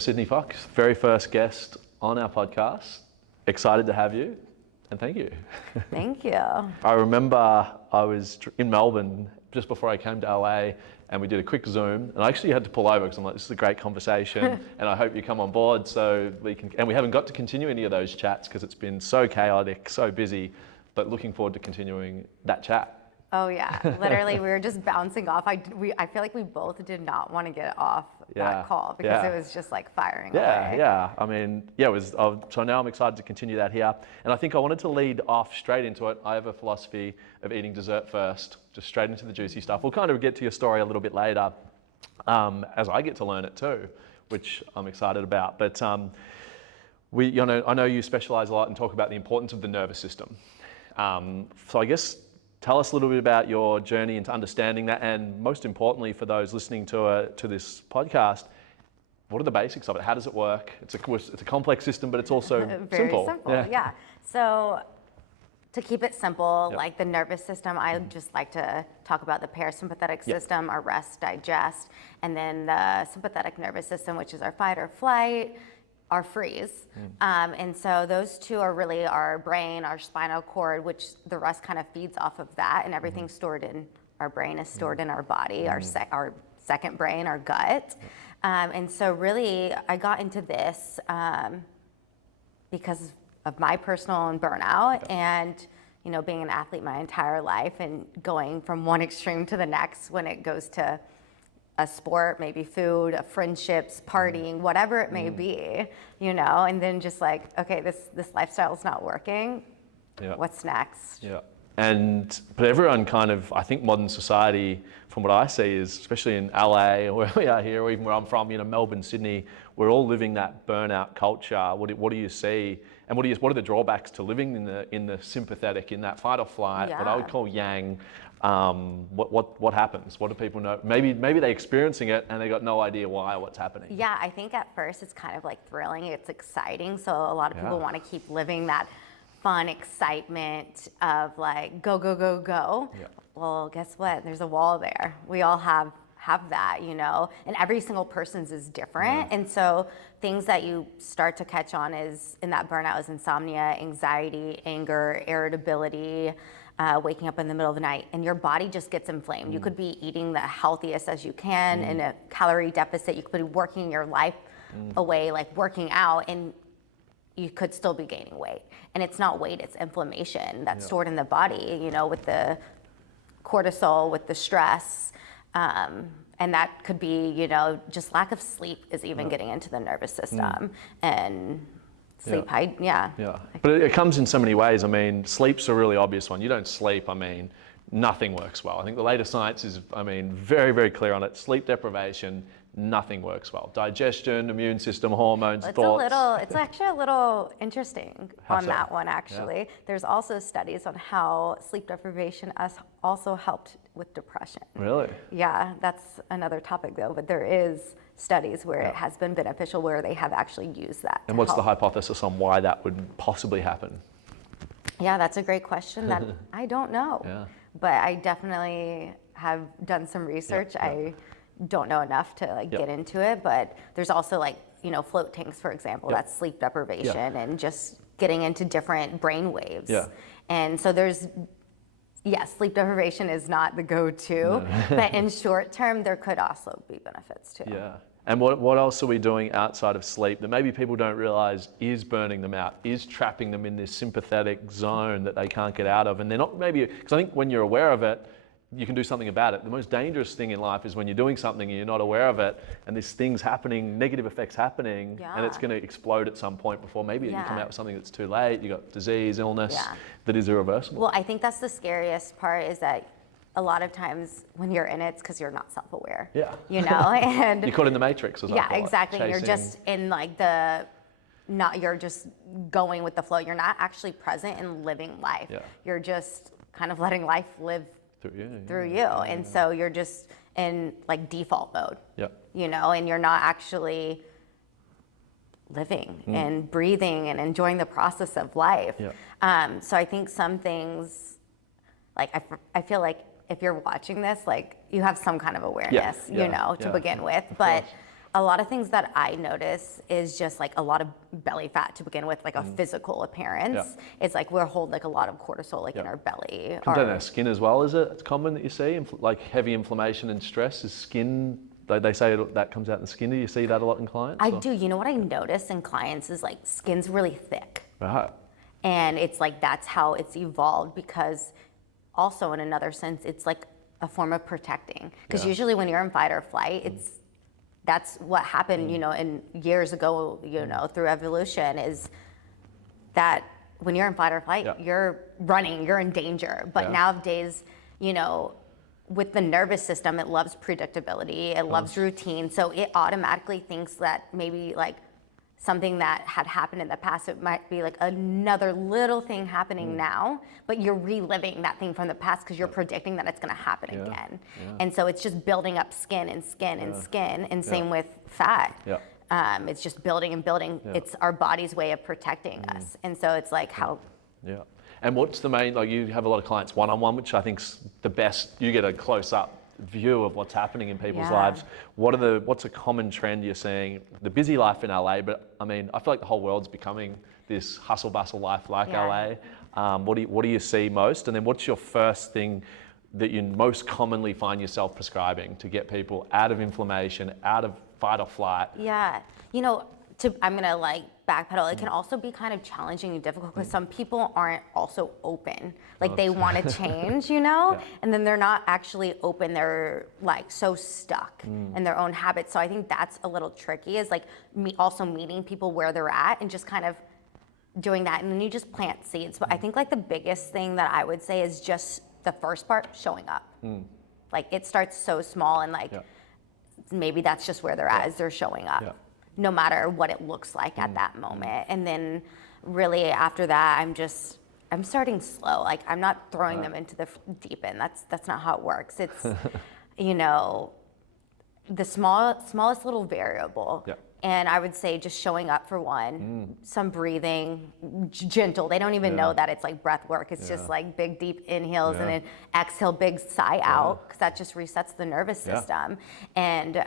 Sydney Fox, very first guest on our podcast. Excited to have you, and thank you. Thank you. I remember I was in Melbourne just before I came to LA, and we did a quick Zoom, and I actually had to pull over because I'm like, this is a great conversation, and I hope you come on board so we can, and we haven't got to continue any of those chats because it's been so chaotic, so busy, but looking forward to continuing that chat. Oh yeah, literally we were just bouncing off. I feel like we both did not want to get off that call because it was just like firing away. Yeah. I mean, it was. So now I'm excited to continue that here, and I think I wanted to lead off straight into it. I have a philosophy of eating dessert first, just straight into the juicy stuff. We'll kind of get to your story a little bit later, as I get to learn it too, which I'm excited about. But I know you specialize a lot and talk about the importance of the nervous system. So I guess, tell us a little bit about your journey into understanding that, and most importantly, for those listening to this podcast, what are the basics of it? How does it work? It's a complex system, but it's also Very simple. Yeah. So to keep it simple, like the nervous system, I just like to talk about the parasympathetic system, our rest, digest, and then the sympathetic nervous system, which is our fight or flight, our freeze. And so those two are really our brain, our spinal cord, which the rest kind of feeds off of that, and everything stored in our brain is stored in our body, our second brain, our gut. And so really I got into this because of my personal burnout and being an athlete my entire life and going from one extreme to the next when it goes to a sport, maybe food, friendships, partying, whatever it may be, and then just like, okay, this lifestyle is not working. What's next? But everyone kind of, I think modern society, from what I see, is especially in LA or where we are here, or even where I'm from, Melbourne, Sydney, we're all living that burnout culture. What do you see, and what are the drawbacks to living in the sympathetic, in that fight or flight, what I would call yang? What happens? What do people know? Maybe they're experiencing it and they got no idea why or what's happening. Yeah, I think at first it's kind of like thrilling. It's exciting. So a lot of people want to keep living that fun excitement of like go, go, go, go. Well, guess what? There's a wall there. We all have that, and every single person's is different. And so things that you start to catch on is in that burnout is insomnia, anxiety, anger, irritability, waking up in the middle of the night, and your body just gets inflamed. You could be eating the healthiest as you can in a calorie deficit. You could be working your life away, like working out, and you could still be gaining weight. And it's not weight, it's inflammation that's stored in the body, with the cortisol, with the stress. And that could be, just lack of sleep is even getting into the nervous system. And sleep, But it comes in so many ways. I mean, sleep's a really obvious one. You don't sleep, nothing works well. I think the latest science is, very, very clear on it. Sleep deprivation, nothing works well. Digestion, immune system, hormones, thoughts. It's actually a little interesting on that one, actually. There's also studies on how sleep deprivation also helped with depression. Really? Yeah, that's another topic though, but there is studies where it has been beneficial, where they have actually used that. And what's the hypothesis on why that would possibly happen? Yeah, that's a great question that I don't know. But I definitely have done some research. I don't know enough to get into it, but there's also float tanks, for example, that's sleep deprivation and just getting into different brain waves. And so sleep deprivation is not the go-to, but in short term, there could also be benefits too. And what else are we doing outside of sleep that maybe people don't realize is burning them out, is trapping them in this sympathetic zone that they can't get out of? And they're not, because I think when you're aware of it, you can do something about it. The most dangerous thing in life is when you're doing something and you're not aware of it, and this thing's happening, negative effects happening, and it's going to explode at some point before maybe you come out with something that's too late. You got disease, illness that is irreversible. Well, I think that's the scariest part, is that a lot of times when you're in it, it's because you're not self-aware. And you're caught in the matrix, as I call it. Exactly. You're just in you're just going with the flow. You're not actually present and living life. You're just kind of letting life live through you. And so you're just in default mode. And you're not actually living and breathing and enjoying the process of life. So I think some things, I feel like if you're watching this, you have some kind of awareness, to begin with. But A lot of things that I notice is just like a lot of belly fat to begin with, like a physical appearance. Yeah. It's like we're holding like a lot of cortisol like in our belly. Comes down to our skin as well, is it? It's common that you see, like heavy inflammation and stress is skin. They say that comes out in the skin. Do you see that a lot in clients? I do. You know what I notice in clients is like skin's really thick. Right. And it's like that's how it's evolved, because also in another sense, it's like a form of protecting. Because usually when you're in fight or flight, that's what happened, you know, in years ago, you know, through evolution, is that when you're in fight or flight, you're running, you're in danger. But nowadays, you know, with the nervous system, it loves predictability, it loves routine. So it automatically thinks that maybe like something that had happened in the past, it might be like another little thing happening now, but you're reliving that thing from the past because you're predicting that it's going to happen again. And so it's just building up skin and skin and skin, and same with fat. It's just building and building. It's our body's way of protecting us. And so it's like how... And what's the main, like you have a lot of clients one-on-one, which I think's the best. You get a close-up view of what's happening in people's lives. What's a common trend you're seeing? The busy life in LA, but I mean, I feel like the whole world's becoming this hustle bustle life like LA. What do you see most? And then what's your first thing that you most commonly find yourself prescribing to get people out of inflammation, out of fight or flight? You know, I'm gonna like backpedal. It can also be kind of challenging and difficult because some people aren't also open. Like they want to change, you know, and then they're not actually open. They're like so stuck in their own habits. So I think that's a little tricky, is like also meeting people where they're at and just kind of doing that. And then you just plant seeds. But I think like the biggest thing that I would say is just the first part, showing up. Like it starts so small, and like maybe that's just where they're at, is they're showing up. No matter what it looks like at that moment. And then really after that, I'm starting slow. Like I'm not throwing them into the deep end. That's not how it works. It's, you know, the smallest little variable. And I would say just showing up for one, some breathing, gentle. They don't even know that it's like breath work. It's just like big, deep inhales and then exhale, big sigh out, because that just resets the nervous system. And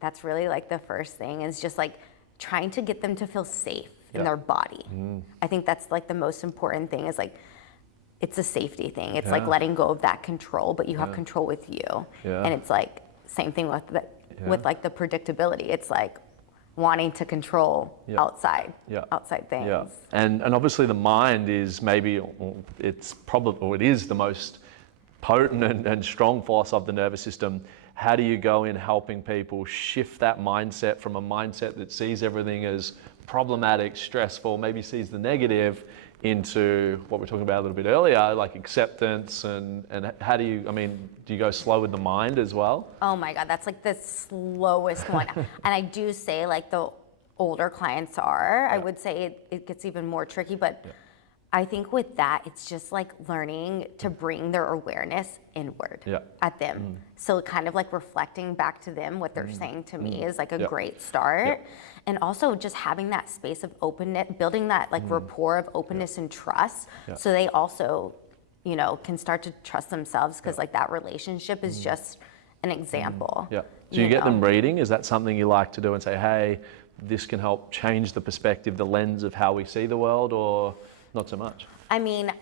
that's really like the first thing, is just like trying to get them to feel safe in their body. I think that's like the most important thing, is like, it's a safety thing. It's like letting go of that control, but you have control with you. And it's like, same thing with like the predictability. It's like wanting to control outside things. And obviously the mind is maybe, it's probably, or it is the most potent and strong force of the nervous system. How do you go in helping people shift that mindset from a mindset that sees everything as problematic, stressful, maybe sees the negative, into what we were talking about a little bit earlier, like acceptance, and how do you, I mean, do you go slow with the mind as well? Oh my God, that's like the slowest one. And I do say like the older clients are, I would say it gets even more tricky, but I think with that, it's just like learning to bring their awareness inward at them. So kind of like reflecting back to them what they're saying to me is like a great start. And also just having that space of openness, building that like rapport of openness and trust. So they also, you know, can start to trust themselves, because like that relationship is just an example. Do you get them reading? Is that something you like to do and say, hey, this can help change the perspective, the lens of how we see the world, or not so much? I mean,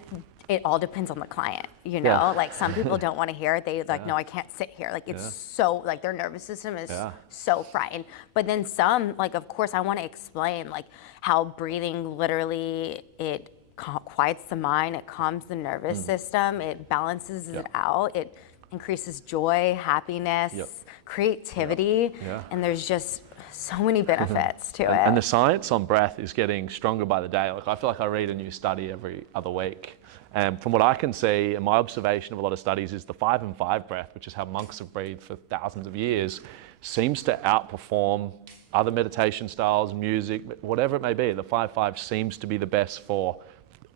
it all depends on the client, you know? Like some people don't want to hear it. They like, no, I can't sit here. Like it's so, like their nervous system is so frightened. But then some, like, of course, I want to explain like how breathing literally, it quiets the mind, it calms the nervous system, it balances it out, it increases joy, happiness, creativity, and there's just so many benefits to it. And the science on breath is getting stronger by the day. Like I feel like I read a new study every other week. And from what I can see, and my observation of a lot of studies, is the 5 and 5 breath, which is how monks have breathed for thousands of years, seems to outperform other meditation styles, music, whatever it may be. The 5-5 seems to be the best for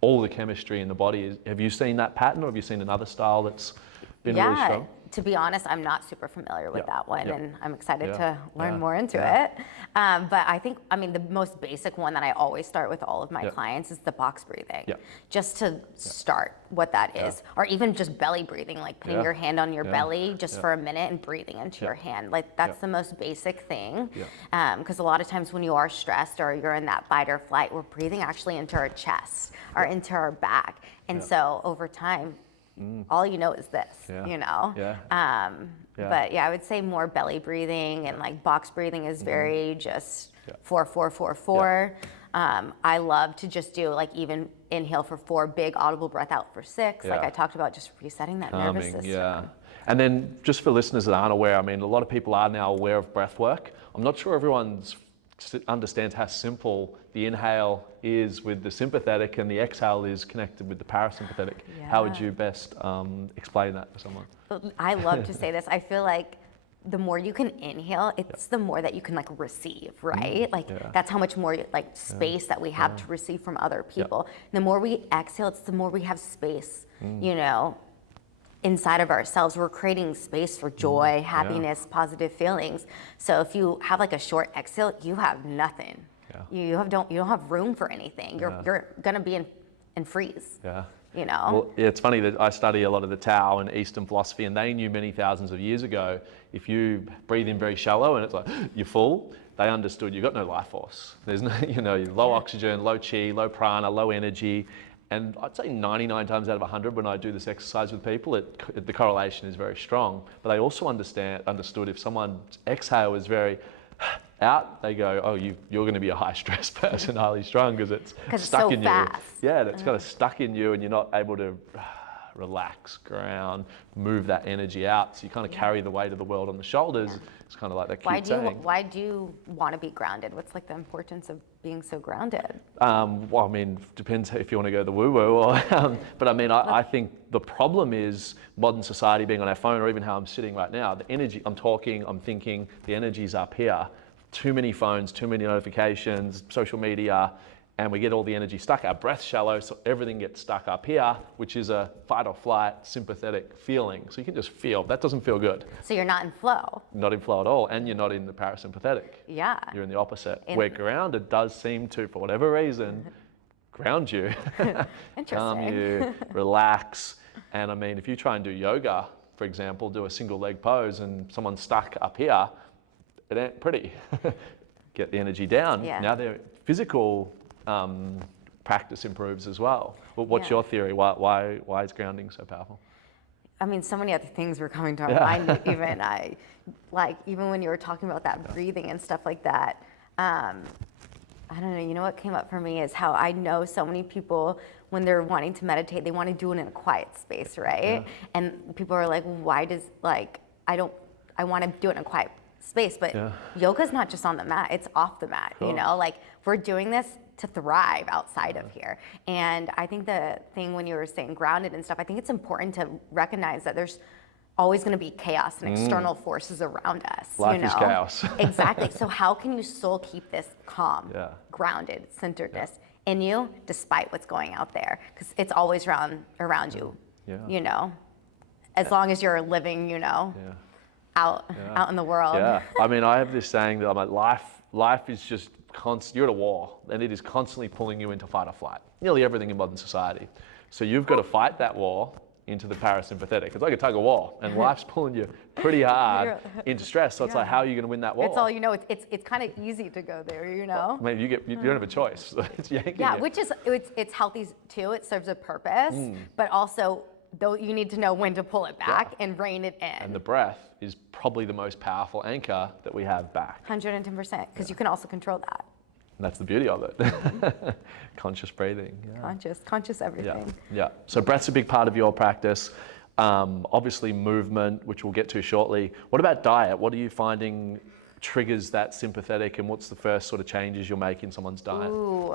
all the chemistry in the body. Have you seen that pattern, or have you seen another style that's been really strong? to be honest, I'm not super familiar with that one, and I'm excited to learn more into it. But I think, I mean, the most basic one that I always start with all of my clients is the box breathing, just to start what that is, or even just belly breathing, like putting your hand on your belly just for a minute and breathing into your hand. Like that's the most basic thing, because a lot of times when you are stressed or you're in that fight or flight, we're breathing actually into our chest or into our back, and so over time, all you know is this, you know? But yeah, I would say more belly breathing, and like box breathing is very just 4, 4, 4, 4. I love to just do like even inhale for 4, big audible breath out for 6. Like I talked about, just resetting that nervous system. And then just for listeners that aren't aware, I mean, a lot of people are now aware of breath work. I'm not sure everyone's understands how simple the inhale is with the sympathetic and the exhale is connected with the parasympathetic. How would you best explain that to someone? I love to say this. I feel like the more you can inhale, it's the more that you can like receive, right? Like that's how much more like space that we have to receive from other people. The more we exhale, it's the more we have space, you know, inside of ourselves. We're creating space for joy, happiness, positive feelings. So if you have like a short exhale, you have nothing. You don't have room for anything. You're gonna be in freeze. You know? Well, it's funny that I study a lot of the Tao and Eastern philosophy, and they knew many thousands of years ago, if you breathe in very shallow and it's like, you're full, they understood you've got no life force. There's no, you know, low oxygen, low chi, low prana, low energy. And I'd say 99 times out of 100 when I do this exercise with people, the correlation is very strong. But they also understood if someone's exhale is very out, they go, oh, you're going to be a high stress person, highly strung, because it's stuck in you. Yeah, it's kind of stuck in you and you're not able to relax, ground, move that energy out. So you kind of carry the weight of the world on the shoulders. It's kind of like that cute saying. Why do you want to be grounded? What's like the importance of being so grounded? Well, I mean, depends if you want to go the woo-woo or, but I mean, I think the problem is modern society being on our phone, or even how I'm sitting right now, the energy, I'm talking, I'm thinking, the energy's up here. Too many phones, too many notifications, social media, and we get all the energy stuck. Our breath's shallow, so everything gets stuck up here, which is a fight or flight, sympathetic feeling. So you can just feel, that doesn't feel good. So you're not in flow. Not in flow at all, and you're not in the parasympathetic. Yeah. You're in the opposite. Where grounded does seem to, for whatever reason, ground you, calm you, relax. And I mean, if you try and do yoga, for example, do a single leg pose and someone's stuck up here, it ain't pretty. Get the energy down. Now their physical practice improves as well. But what's your theory? Why is grounding so powerful? I mean, so many other things were coming to our mind. Even when you were talking about that breathing and stuff like that. I don't know. You know what came up for me is how I know so many people, when they're wanting to meditate, they want to do it in a quiet space, right? And people are like, why does I want to do it in a quiet space, but yoga's not just on the mat, it's off the mat, you know, like we're doing this to thrive outside of here. And I think the thing when you were saying grounded and stuff, I think it's important to recognize that there's always going to be chaos and external forces around us. Life is chaos. Exactly. So how can you still keep this calm, grounded, centeredness in you despite what's going out there? Because it's always around you, you know, as long as you're living, you know, out in the world. I mean, I have this saying that I'm like, life is just constant. You're at a war, and it is constantly pulling you into fight or flight. Nearly everything in modern society. So you've got to fight that war into the parasympathetic. It's like a tug of war, and life's pulling you pretty hard into stress. So it's like, how are you going to win that war? It's all you know. It's kind of easy to go there, you know. I mean, you don't have a choice. It's yanking you. which is it's healthy too. It serves a purpose, but also though you need to know when to pull it back and rein it in. And the breath is probably the most powerful anchor that we have back. 110%, because you can also control that. And that's the beauty of it. Conscious breathing. Conscious everything. So breath's a big part of your practice. Obviously movement, which we'll get to shortly. What about diet? What are you finding triggers that sympathetic, and what's the first sort of changes you'll make in someone's diet? Ooh.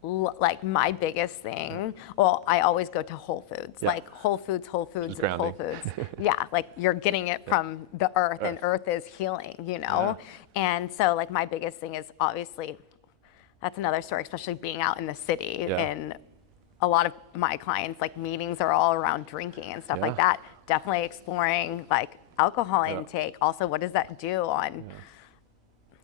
Like my biggest thing, well, I always go to Whole Foods, like Whole Foods. Yeah, like you're getting it from the earth, and earth is healing, you know? And so like my biggest thing is obviously, that's another story, especially being out in the city, and a lot of my clients, like meetings are all around drinking and stuff like that. definitely exploring like alcohol intake. Also, what does that do on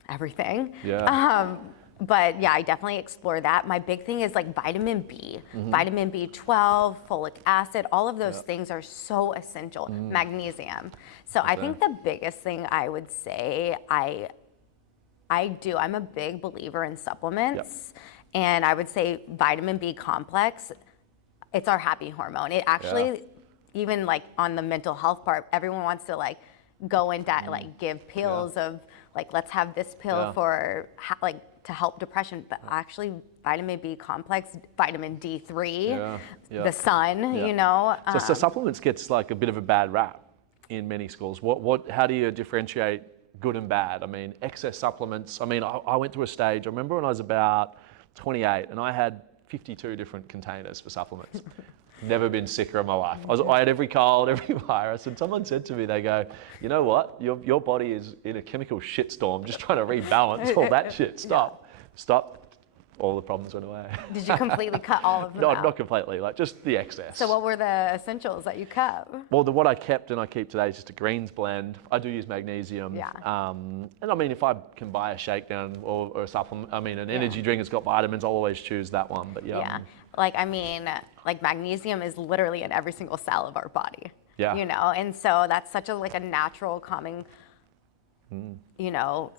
everything? Yeah. But yeah, I definitely explore that. My big thing is like vitamin B, vitamin B12, folic acid, all of those things are so essential. Magnesium. So I think the biggest thing I would say I'm a big believer in supplements. And I would say vitamin B complex, it's our happy hormone. It actually, even like on the mental health part, everyone wants to like go into like give pills of like, let's have this pill for like to help depression, but actually vitamin B complex, vitamin D3, the sun, you know. So supplements gets like a bit of a bad rap in many schools. How do you differentiate good and bad? I mean, excess supplements. I mean, I went through a stage. I remember when I was about 28, and I had 52 different containers for supplements. Never been sicker in my life. I had every cold, every virus, and someone said to me, they go, you know what? Your body is in a chemical shitstorm, just trying to rebalance all that shit. Stop. All the problems went away. Did you completely cut all of them out? Not completely, like just the excess. So what were the essentials that you kept? Well, what I kept and I keep today is just a greens blend. I do use magnesium. Yeah. And I mean, if I can buy a shakedown or a supplement, I mean, an energy drink that's got vitamins, I'll always choose that one. But Yeah. Like, I mean, like magnesium is literally in every single cell of our body. Yeah. You know, and so that's such a like a natural calming, you know,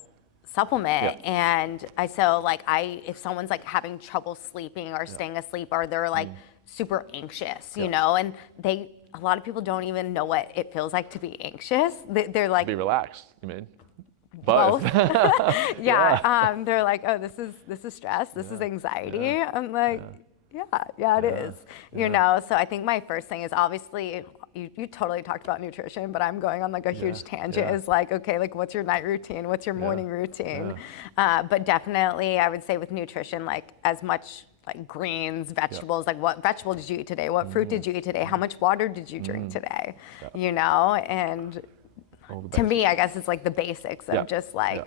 supplement. And if someone's like having trouble sleeping or staying asleep, or they're like super anxious, you know, and a lot of people don't even know what it feels like to be anxious. They're like, be relaxed, you mean? Both. They're like, oh, this is stress, this is anxiety. I'm like, yeah, it is. You know, so I think my first thing is obviously, you totally talked about nutrition, but I'm going on like a huge tangent. Is like, okay, like what's your night routine? What's your morning routine? But definitely I would say with nutrition, like as much like greens, vegetables, like what vegetable did you eat today? What fruit did you eat today? How much water did you drink today? You know, and to me, I guess it's like the basics of just like,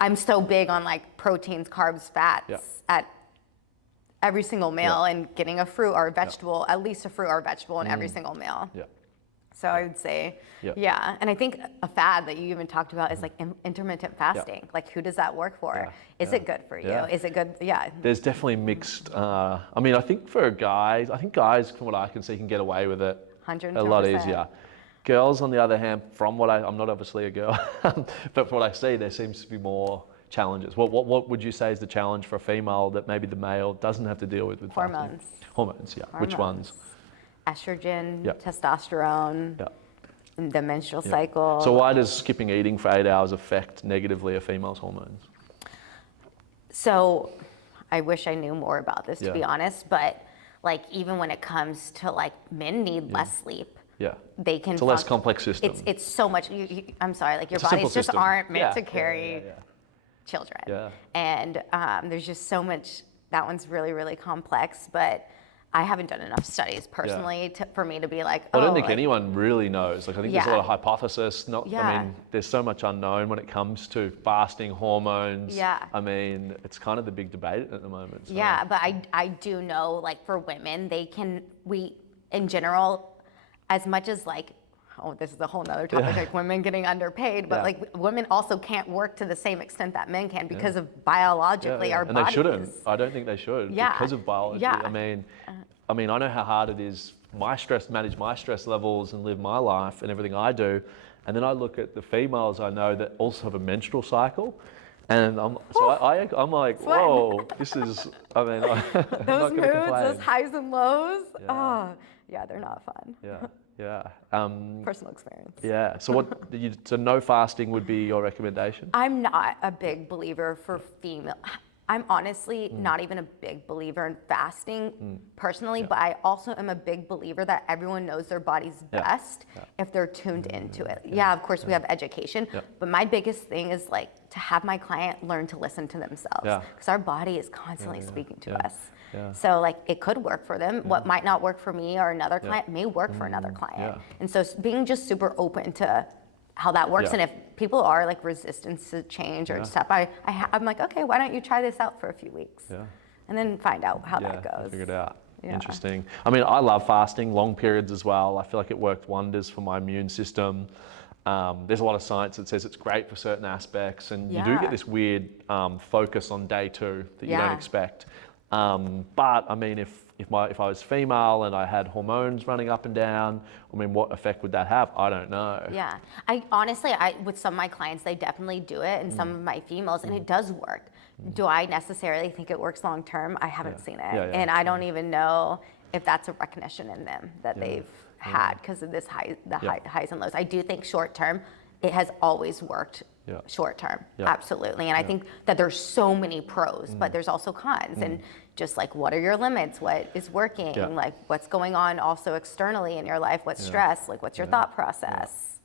I'm so big on like proteins, carbs, fats at every single meal, and getting a fruit or a vegetable, at least a fruit or a vegetable in every single meal. So I would say, and I think a fad that you even talked about is like intermittent fasting. Like, who does that work for? Is it good for you? Is it good? There's definitely mixed. I mean, I think for guys, from what I can see, can get away with it 110%. a lot easier. Girls, on the other hand, I'm not obviously a girl, but from what I see, there seems to be more challenges. What would you say is the challenge for a female that maybe the male doesn't have to deal with Hormones. fasting? Hormones, Which ones? Estrogen, testosterone, the menstrual cycle. So why does skipping eating for 8 hours affect negatively a female's hormones? So I wish I knew more about this, to be honest, but like even when it comes to like men need less sleep. They can. It's a less complex system. It's so much. I'm sorry, like your bodies just aren't meant to carry children. And there's just so much. That one's really, really complex, but I haven't done enough studies personally for me to be like, I don't think anyone really knows. Like, I think there's a lot of hypothesis. I mean, there's so much unknown when it comes to fasting, hormones. I mean, it's kind of the big debate at the moment. So. Yeah, but I do know, like for women, we in general, as much as like, this is a whole nother topic, like women getting underpaid, but like women also can't work to the same extent that men can because of biologically our bodies. And they shouldn't. I don't think they should because of biology. I mean, I know how hard it is, manage my stress levels and live my life and everything I do. And then I look at the females I know that also have a menstrual cycle. And I'm like, whoa, this is, I mean, those moods, those highs and lows, they're not fun. Personal experience. So so no fasting would be your recommendation? I'm not a big believer for female. I'm honestly not even a big believer in fasting personally, but I also am a big believer that everyone knows their bodies best if they're tuned into it. Of course we have education, but my biggest thing is like to have my client learn to listen to themselves because our body is constantly speaking to us. So like it could work for them. What might not work for me or another client may work for another client. And so being just super open to how that works. And if people are like resistant to change or stuff, I'm like, okay, why don't you try this out for a few weeks? And then find out how that goes. Figure it out. Yeah. Interesting. I mean, I love fasting, long periods as well. I feel like it worked wonders for my immune system. There's a lot of science that says it's great for certain aspects, and you do get this weird focus on day 2 that you don't expect. But I mean, if I was female and I had hormones running up and down, I mean, what effect would that have? I don't know. Yeah, I honestly, with some of my clients, they definitely do it, and some of my females, and it does work. Do I necessarily think it works long term? I haven't seen it, and I don't even know if that's a recognition in them that they've had because of this highs and lows. I do think short term, it has always worked. Short term, absolutely, and I think that there's so many pros, but there's also cons, and just like what are your limits, what is working, like what's going on also externally in your life, what's stress, like what's your thought process.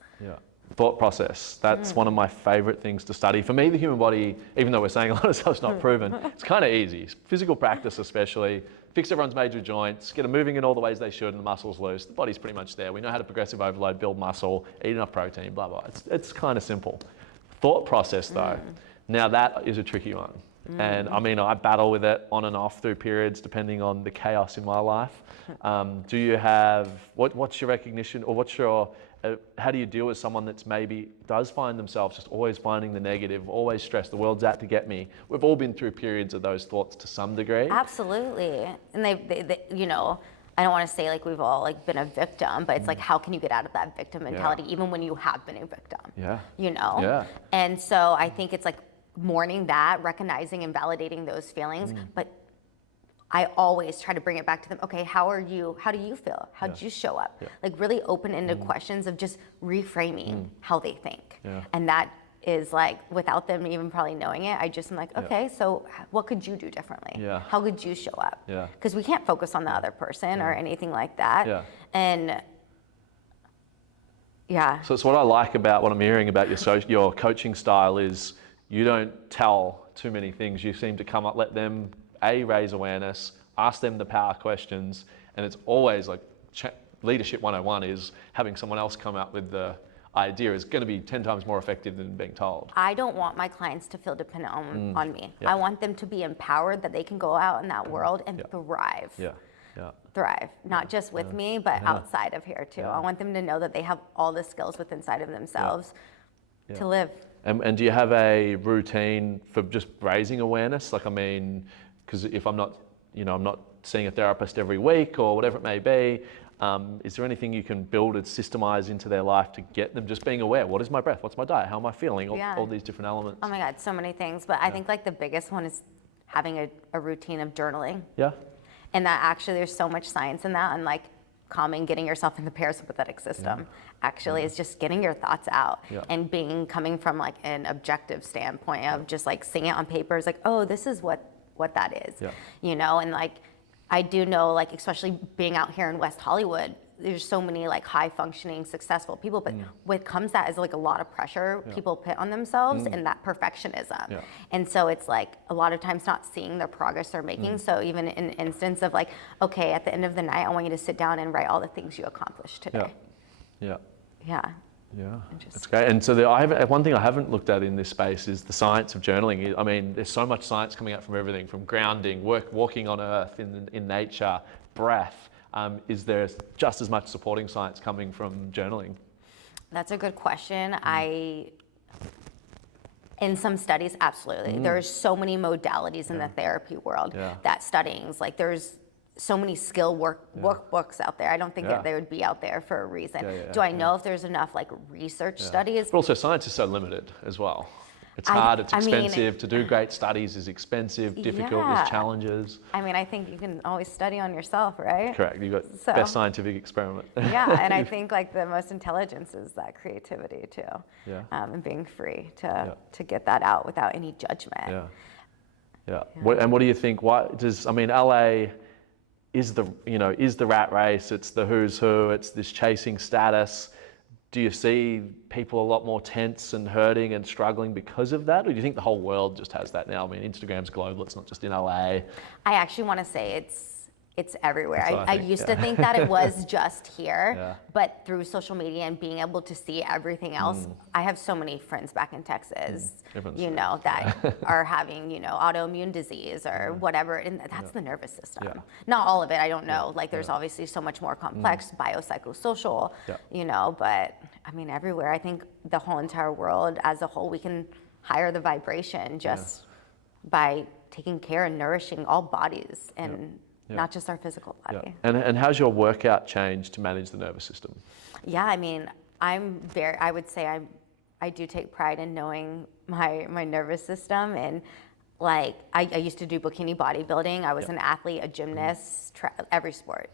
Thought process, that's one of my favorite things to study. For me, the human body, even though we're saying a lot of stuff's not proven, it's kind of easy. Physical practice especially, fix everyone's major joints, get them moving in all the ways they should and the muscles loose, the body's pretty much there. We know how to progressive overload, build muscle, eat enough protein, blah, blah. It's kind of simple. Thought process though, now that is a tricky one. And I mean, I battle with it on and off through periods depending on the chaos in my life. Do you have, what's your recognition, or what's your, how do you deal with someone that's maybe does find themselves just always finding the negative, always stressed, the world's out to get me? We've all been through periods of those thoughts to some degree. Absolutely, and they you know, I don't want to say like we've all like been a victim, but it's like, how can you get out of that victim mentality even when you have been a victim? You know? And so I think it's like mourning that, recognizing and validating those feelings, but I always try to bring it back to them. Okay, how do you feel? How did you show up? Like really open-ended questions of just reframing how they think. And that is like, without them even probably knowing it, I just am like, okay, so what could you do differently? How could you show up? Because we can't focus on the other person or anything like that. And so it's what I like about what I'm hearing about your coaching style is you don't tell too many things. You seem to come up, let them raise awareness, ask them the power questions, and it's always like leadership 101 is having someone else come out with the idea is going to be 10 times more effective than being told. I don't want my clients to feel dependent on me. I want them to be empowered that they can go out in that world and thrive. Thrive, not just with me, but outside of here too. I want them to know that they have all the skills within inside of themselves to live. And do you have a routine for just raising awareness? Like, I mean, because if I'm not, I'm not seeing a therapist every week or whatever it may be, is there anything you can build and systemize into their life to get them just being aware? What is my breath? What's my diet? How am I feeling? All these different elements. Oh my God, so many things. But I think like the biggest one is having a routine of journaling. And that actually there's so much science in that, and like calming, getting yourself in the parasympathetic system actually is just getting your thoughts out and coming from like an objective standpoint of just like seeing it on paper is like, oh, this is what that is, and like I do know, like especially being out here in West Hollywood, there's so many like high functioning successful people, but what comes that is like a lot of pressure people put on themselves and that perfectionism. And so it's like a lot of times not seeing the progress they're making. So even in an instance of like, okay, at the end of the night, I want you to sit down and write all the things you accomplished today. That's great. And so one thing I haven't looked at in this space is the science of journaling. I mean, there's so much science coming out from everything, from grounding, walking on earth in nature, breath. Is there just as much supporting science coming from journaling? That's a good question. In some studies, absolutely. There's so many modalities in the therapy world that studying's like there's so many skill workbooks out there. I don't think that they would be out there for a reason. Do I know if there's enough like research studies? But also science is so limited as well. It's hard, it's expensive. To do great studies is expensive, difficult, there's challenges. I mean, I think you can always study on yourself, right? Correct, you've got best scientific experiment. And I think like the most intelligence is that creativity too. And being free to get that out without any judgment. And what do you think, LA is the rat race, it's the who's who, it's this chasing status. Do you see people a lot more tense and hurting and struggling because of that? Or do you think the whole world just has that now? I mean, Instagram's global, it's not just in LA. I actually want to say it's everywhere. That's what I I think, used yeah. to think that it was just here, Yeah. but through social media and being able to see everything else, I have so many friends back in Texas, Everyone's you know, that are having, you know, autoimmune disease or whatever, and that's the nervous system. Yeah. Not all of it, I don't know. Like there's obviously so much more complex, biopsychosocial, Yeah. you know, but I mean, everywhere. I think the whole entire world as a whole, we can higher the vibration just by taking care and nourishing all bodies and not just our physical body. And how's your workout changed to manage the nervous system? Yeah, I mean, I would say I do take pride in knowing my nervous system, and like I used to do bikini bodybuilding. I was an athlete, a gymnast, every sport,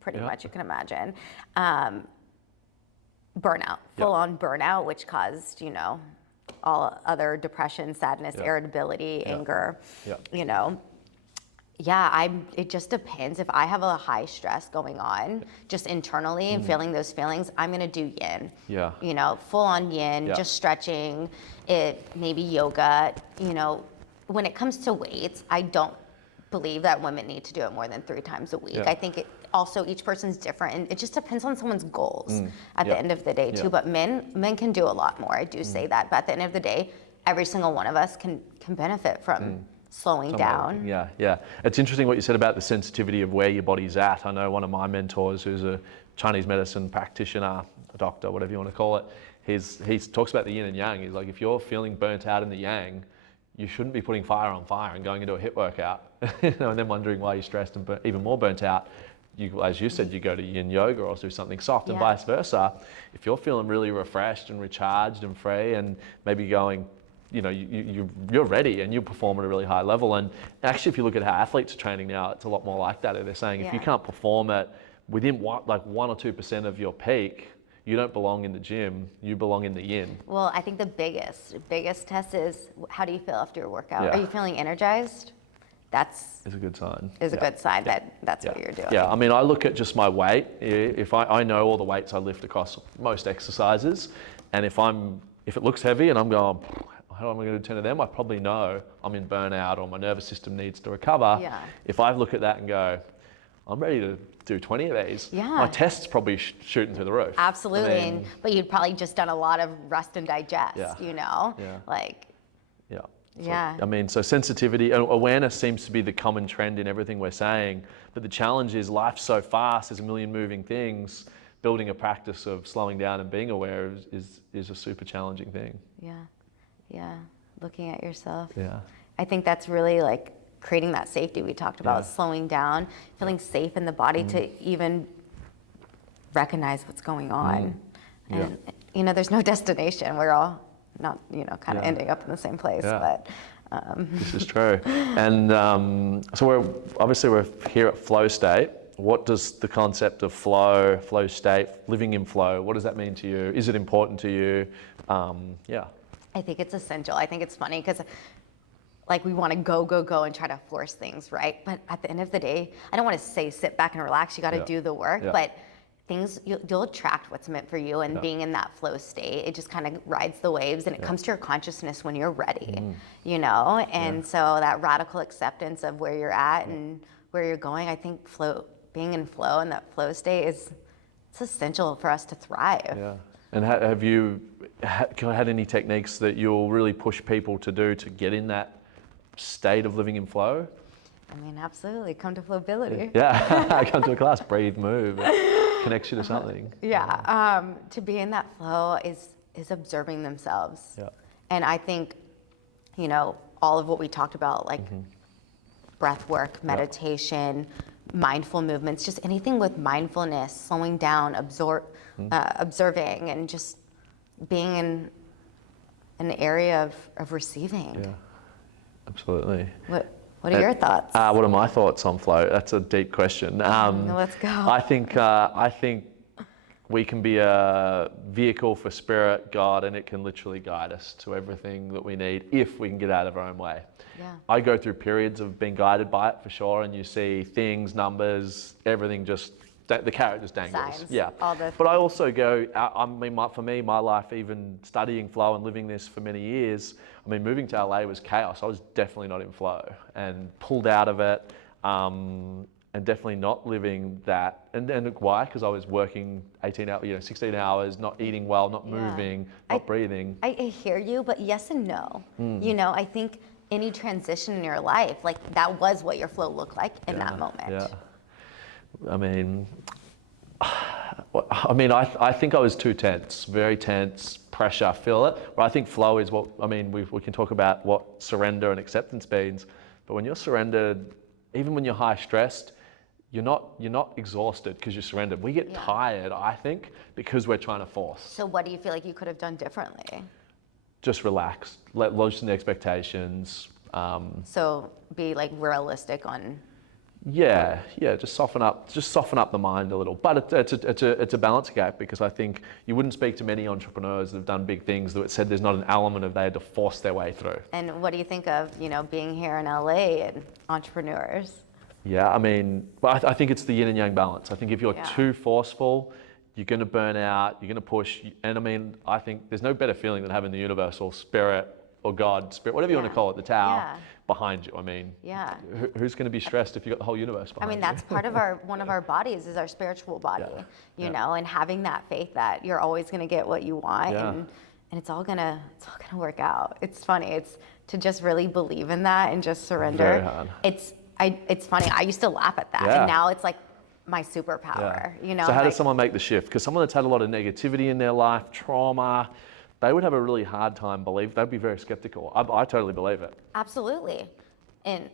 pretty much you can imagine. Burnout, full on burnout, which caused, you know, all other depression, sadness, irritability, anger, you know. Yeah, it just depends. If I have a high stress going on just internally and feeling those feelings, I'm gonna do yin. Yeah. You know, full on yin, just stretching, maybe yoga. You know, when it comes to weights, I don't believe that women need to do it more than 3 times a week. I think also each person's different, and it just depends on someone's goals at the end of the day too. But men can do a lot more. I do say that, but at the end of the day, every single one of us can benefit from slowing down. Yeah. It's interesting what you said about the sensitivity of where your body's at. I know one of my mentors, who's a Chinese medicine practitioner, a doctor, whatever you want to call it, he talks about the yin and yang. He's like, if you're feeling burnt out in the yang, you shouldn't be putting fire on fire and going into a HIIT workout, you know, and then wondering why you're stressed and even more burnt out. You, as you said, you go to yin yoga or do something soft, and vice versa. If you're feeling really refreshed and recharged and free, and maybe going, you know, you're ready and you perform at a really high level. And actually, if you look at how athletes are training now, it's a lot more like that. They're saying if you can't perform at within 1 or 2% of your peak, you don't belong in the gym, you belong in the yin. Well, I think the biggest test is, how do you feel after your workout? Are you feeling energized? That's a good sign. Is a good sign that that's what you're doing. Yeah, I mean, I look at just my weight. If I know all the weights I lift across most exercises, and if it looks heavy and I'm going, how am I going to do 10 of them? I probably know I'm in burnout or my nervous system needs to recover. Yeah. If I look at that and go, I'm ready to do 20 of these, my test's probably shooting through the roof. Absolutely, I mean, but you'd probably just done a lot of rest and digest, you know? Like, I mean, so sensitivity, awareness seems to be the common trend in everything we're saying, but the challenge is life's so fast, there's a million moving things. Building a practice of slowing down and being aware is a super challenging thing. Yeah, looking at yourself. Yeah. I think that's really like creating that safety we talked about, slowing down, feeling safe in the body to even recognize what's going on. And, you know, there's no destination. We're all not, you know, kind of ending up in the same place, but. This is true. And so we're here at Flow State. What does the concept of flow state, living in flow, what does that mean to you? Is it important to you? I think it's essential. I think it's funny because like we want to go and try to force things, right? But at the end of the day, I don't want to say sit back and relax. You got to do the work, but you'll attract what's meant for you. And being in that flow state, it just kind of rides the waves, and it comes to your consciousness when you're ready, you know? And so that radical acceptance of where you're at and where you're going, I think being in flow and that flow state it's essential for us to thrive. Yeah. And have you had any techniques that you'll really push people to do to get in that state of living in flow? I mean, absolutely. Come to Flowbility. Yeah, come to a class, breathe, move, it connects you to something. To be in that flow is observing themselves. And I think, you know, all of what we talked about, like breath work, meditation, mindful movements, just anything with mindfulness, slowing down, observing, and just being in an area of receiving. Yeah, absolutely. What are your thoughts? What are my thoughts on flow? That's a deep question. Let's go. I think we can be a vehicle for spirit, God, and it can literally guide us to everything that we need if we can get out of our own way. I go through periods of being guided by it for sure, and you see things, numbers, everything just, the carrot just dangles. Signs, But I also go, I mean, for me, my life, even studying flow and living this for many years, I mean, moving to LA was chaos. I was definitely not in flow and pulled out of it. and definitely not living that. And why? Because I was working 18 hours, 16 hours, not eating well, not moving, not breathing. I hear you, but yes and no. I think any transition in your life, like that was what your flow looked like in that moment. Yeah. I think I was too tense, very tense, pressure, feel it. But I think flow is what, we can talk about what surrender and acceptance means. But when you're surrendered, even when you're high stressed, you're not exhausted because you're surrendered. We get tired, I think, because we're trying to force. So what do you feel like you could have done differently? Just relax, loosen the expectations. So be like realistic on. Yeah, just soften up the mind a little. But it's a balancing act, because I think you wouldn't speak to many entrepreneurs that have done big things that said there's not an element of they had to force their way through. And what do you think of, being here in LA and entrepreneurs? Yeah, I think it's the yin and yang balance. I think if you're too forceful, you're going to burn out, you're going to push. And I think there's no better feeling than having the universal spirit or God, spirit, whatever you want to call it, the Tao, behind you. Who's going to be stressed if you've got the whole universe behind you? That's part of one of our bodies is our spiritual body, you know, and having that faith that you're always going to get what you want and it's all gonna work out. It's funny. It's to just really believe in that and just surrender. Very hard. It's funny. I used to laugh at that, and now it's like my superpower. So how does someone make the shift? Because someone that's had a lot of negativity in their life, trauma, they would have a really hard time believing. They'd be very skeptical. I totally believe it. Absolutely, and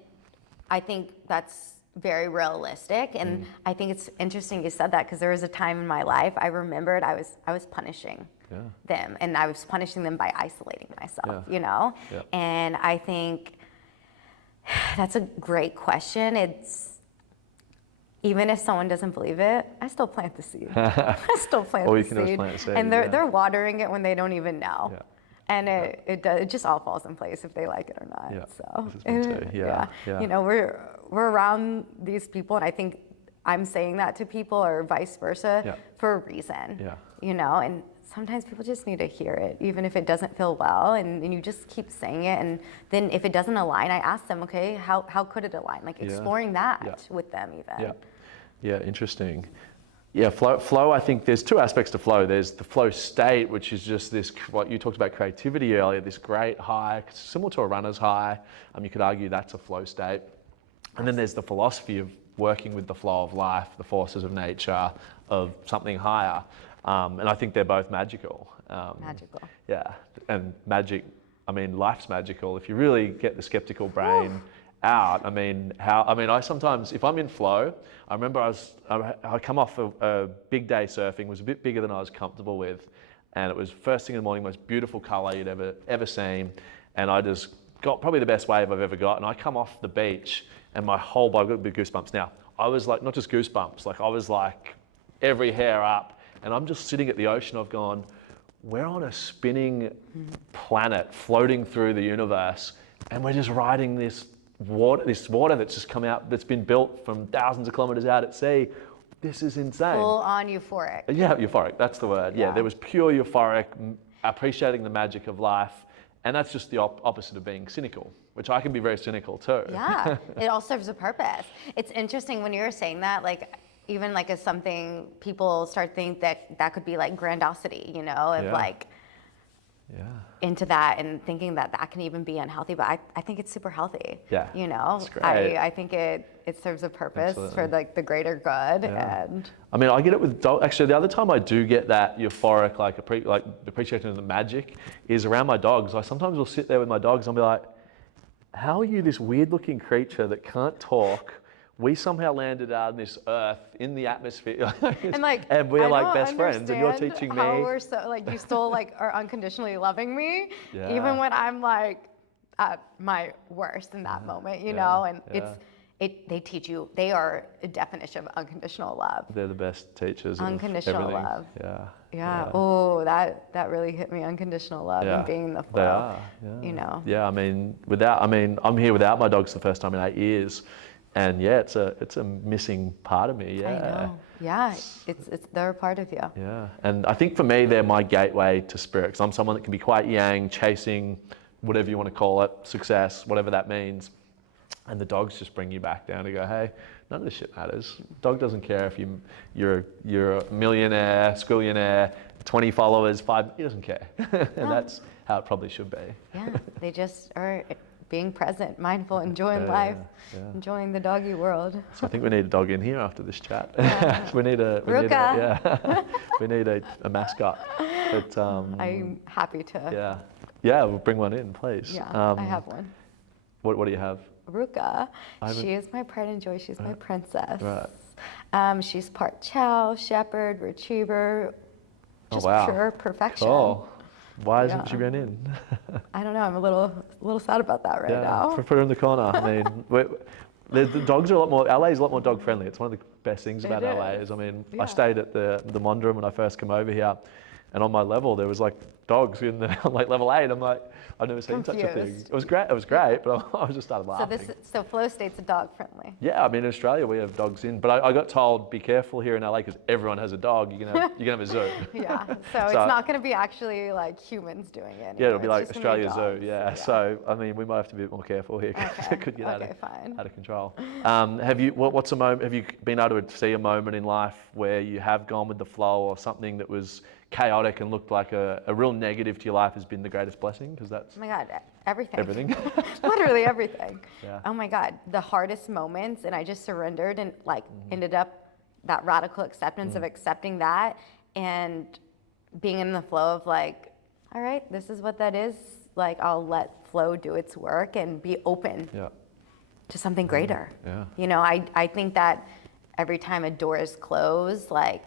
I think that's very realistic. And I think it's interesting you said that, because there was a time in my life I remembered I was punishing them, and I was punishing them by isolating myself. And I think that's a great question. It's even if someone doesn't believe it, I still plant the seed. I still plant the seed. And they're watering it when they don't even know. Yeah. And it just all falls in place if they like it or not. Yeah. So this is me too. Yeah. We're around these people, and I think I'm saying that to people or vice versa for a reason. Yeah. And sometimes people just need to hear it, even if it doesn't feel well, and you just keep saying it. And then if it doesn't align, I ask them, okay, how could it align? Like exploring that with them even. Yeah, interesting. Yeah, flow, I think there's two aspects to flow. There's the flow state, which is just this, what you talked about creativity earlier, this great high, similar to a runner's high. You could argue that's a flow state. And then there's the philosophy of working with the flow of life, the forces of nature, of something higher. And I think they're both magical. Magical. Yeah, and magic, life's magical. If you really get the skeptical brain out, I sometimes, if I'm in flow, I remember I come off a big day surfing, was a bit bigger than I was comfortable with. And it was first thing in the morning, most beautiful color you'd ever seen. And I just got probably the best wave I've ever got. And I come off the beach and my whole body, I've got goosebumps now. I was like, not just goosebumps, like I was like every hair up. And I'm just sitting at the ocean. I've gone, we're on a spinning planet floating through the universe, and we're just riding this water that's just come out, that's been built from thousands of kilometers out at sea. This is insane. Full on euphoric. Yeah, euphoric, that's the word. Yeah, there was pure euphoric, appreciating the magic of life. And that's just the opposite of being cynical, which I can be very cynical too. Yeah, it all serves a purpose. It's interesting when you were saying that, like, even like as something people start think that could be like grandiosity, into that, and thinking that can even be unhealthy. But I think it's super healthy. Yeah, it's great. I think it serves a purpose for like the greater good. Yeah. And I get it with dogs. Actually, the other time I do get that euphoric, like appreciation of the magic, is around my dogs. I sometimes will sit there with my dogs and I'll be like, how are you this weird looking creature that can't talk? We somehow landed on this earth in the atmosphere, and we're like best friends, and you're teaching me. How we're so you still are unconditionally loving me, even when I'm like at my worst in that moment, know. And they teach you. They are a definition of unconditional love. They're the best teachers. Unconditional of love. Yeah. Oh, that really hit me. Unconditional love and being in the flow. They are. Yeah. I'm here without my dogs the first time in 8 years. And it's a missing part of me. Yeah. I know. Yeah, they're a part of you. Yeah, and I think for me they're my gateway to spirit, because I'm someone that can be quite yang, chasing whatever you want to call it, success, whatever that means. And the dogs just bring you back down to go, hey, none of this shit matters. Dog doesn't care if you're a millionaire, squillionaire, 20 followers, 5, he doesn't care. And that's how it probably should be. Yeah, they just are being present, mindful, enjoying life, enjoying the doggy world. So I think we need a dog in here after this chat. Yeah. we need a Ruka. we need a mascot. But I'm happy to. Yeah, we'll bring one in, please. Yeah, I have one. What do you have? Ruka. She is my pride and joy. She's my princess. Right. She's part chow, shepherd, retriever, just pure perfection. Cool. Why hasn't she been in? I don't know. I'm a little sad about that right now. Put her in the corner. I mean, the dogs are a lot more. LA is a lot more dog friendly. It's one of the best things about LA. I mean, I stayed at the Mondrian when I first came over here, and on my level there was like dogs in the like level 8. I'm like, I've never seen such a thing. It was great. It was great, but I just started laughing. So Flow State's a dog friendly. Yeah, I mean, in Australia we have dogs in, but I got told be careful here in LA because everyone has a dog. You can have a zoo. Yeah, so it's not going to be actually like humans doing it anymore. Yeah, it'll be like Australia Zoo. Yeah. So I mean, we might have to be a bit more careful here because Okay. it could get out of control. Fine. Have you? What's a moment? Have you been able to see a moment in life where you have gone with the flow, or something that was chaotic and looked like a real negative to your life has been the greatest blessing? Because that's oh my God, everything. Everything. Literally everything. Yeah. Oh my God, the hardest moments, and I just surrendered and like ended up that radical acceptance of accepting that and being in the flow of like, all right, this is what that is. Like I'll let flow do its work and be open to something greater. Yeah. You know, I think that every time a door is closed, like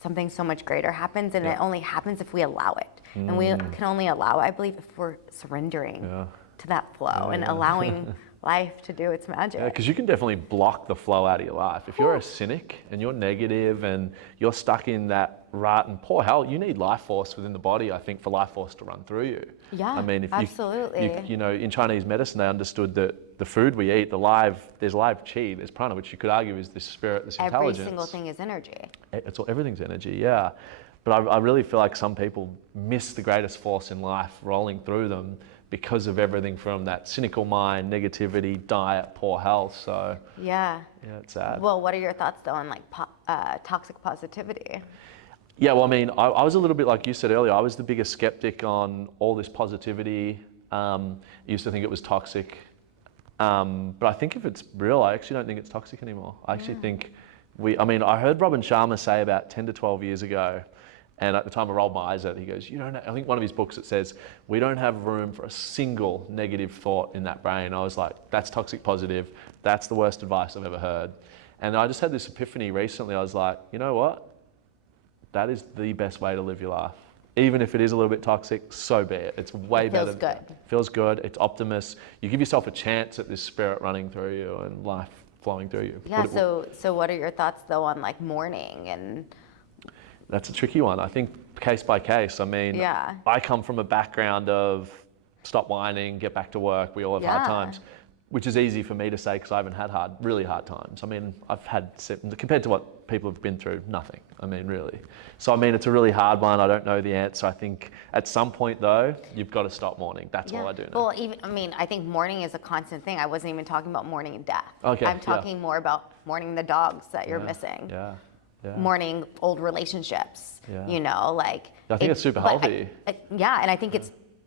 something so much greater happens, and it only happens if we allow it. And we can only allow it, I believe, if we're surrendering to that flow and allowing life to do its magic. Yeah, because you can definitely block the flow out of your life. If you're a cynic and you're negative and you're stuck in that rut, and poor hell, you need life force within the body, I think, for life force to run through you. Yeah, I mean, if absolutely. you know, in Chinese medicine, they understood that the food we eat, there's live qi, there's prana, which you could argue is this spirit, this intelligence. Every single thing is energy. Everything's energy, yeah. But I really feel like some people miss the greatest force in life rolling through them because of everything from that cynical mind, negativity, diet, poor health. So yeah, it's sad. Well, what are your thoughts though on like toxic positivity? Yeah, well, I mean, I was a little bit like you said earlier. I was the biggest skeptic on all this positivity. I used to think it was toxic. But I think if it's real, I actually don't think it's toxic anymore. I actually think I heard Robin Sharma say about 10 to 12 years ago, and at the time I rolled my eyes at it, he goes, I think one of his books it says, we don't have room for a single negative thought in that brain. I was like, that's toxic positive. That's the worst advice I've ever heard. And I just had this epiphany recently. I was like, you know what? That is the best way to live your life. Even if it is a little bit toxic, so be it. It's way better. Feels good. Feels good. It's optimist. You give yourself a chance at this spirit running through you and life flowing through you. Yeah. So what are your thoughts though on like mourning and? That's a tricky one. I think case by case. I mean, I come from a background of stop whining, get back to work. We all have hard times, which is easy for me to say because I haven't had really hard times. I mean, I've had, compared to what people have been through, nothing. I mean, really. So, I mean, it's a really hard one. I don't know the answer. I think at some point, though, you've got to stop mourning. That's all I do now. Well, I think mourning is a constant thing. I wasn't even talking about mourning and death. Okay, I'm talking more about mourning the dogs that you're missing. Mourning old relationships. You know, like. I think it's super healthy. And I think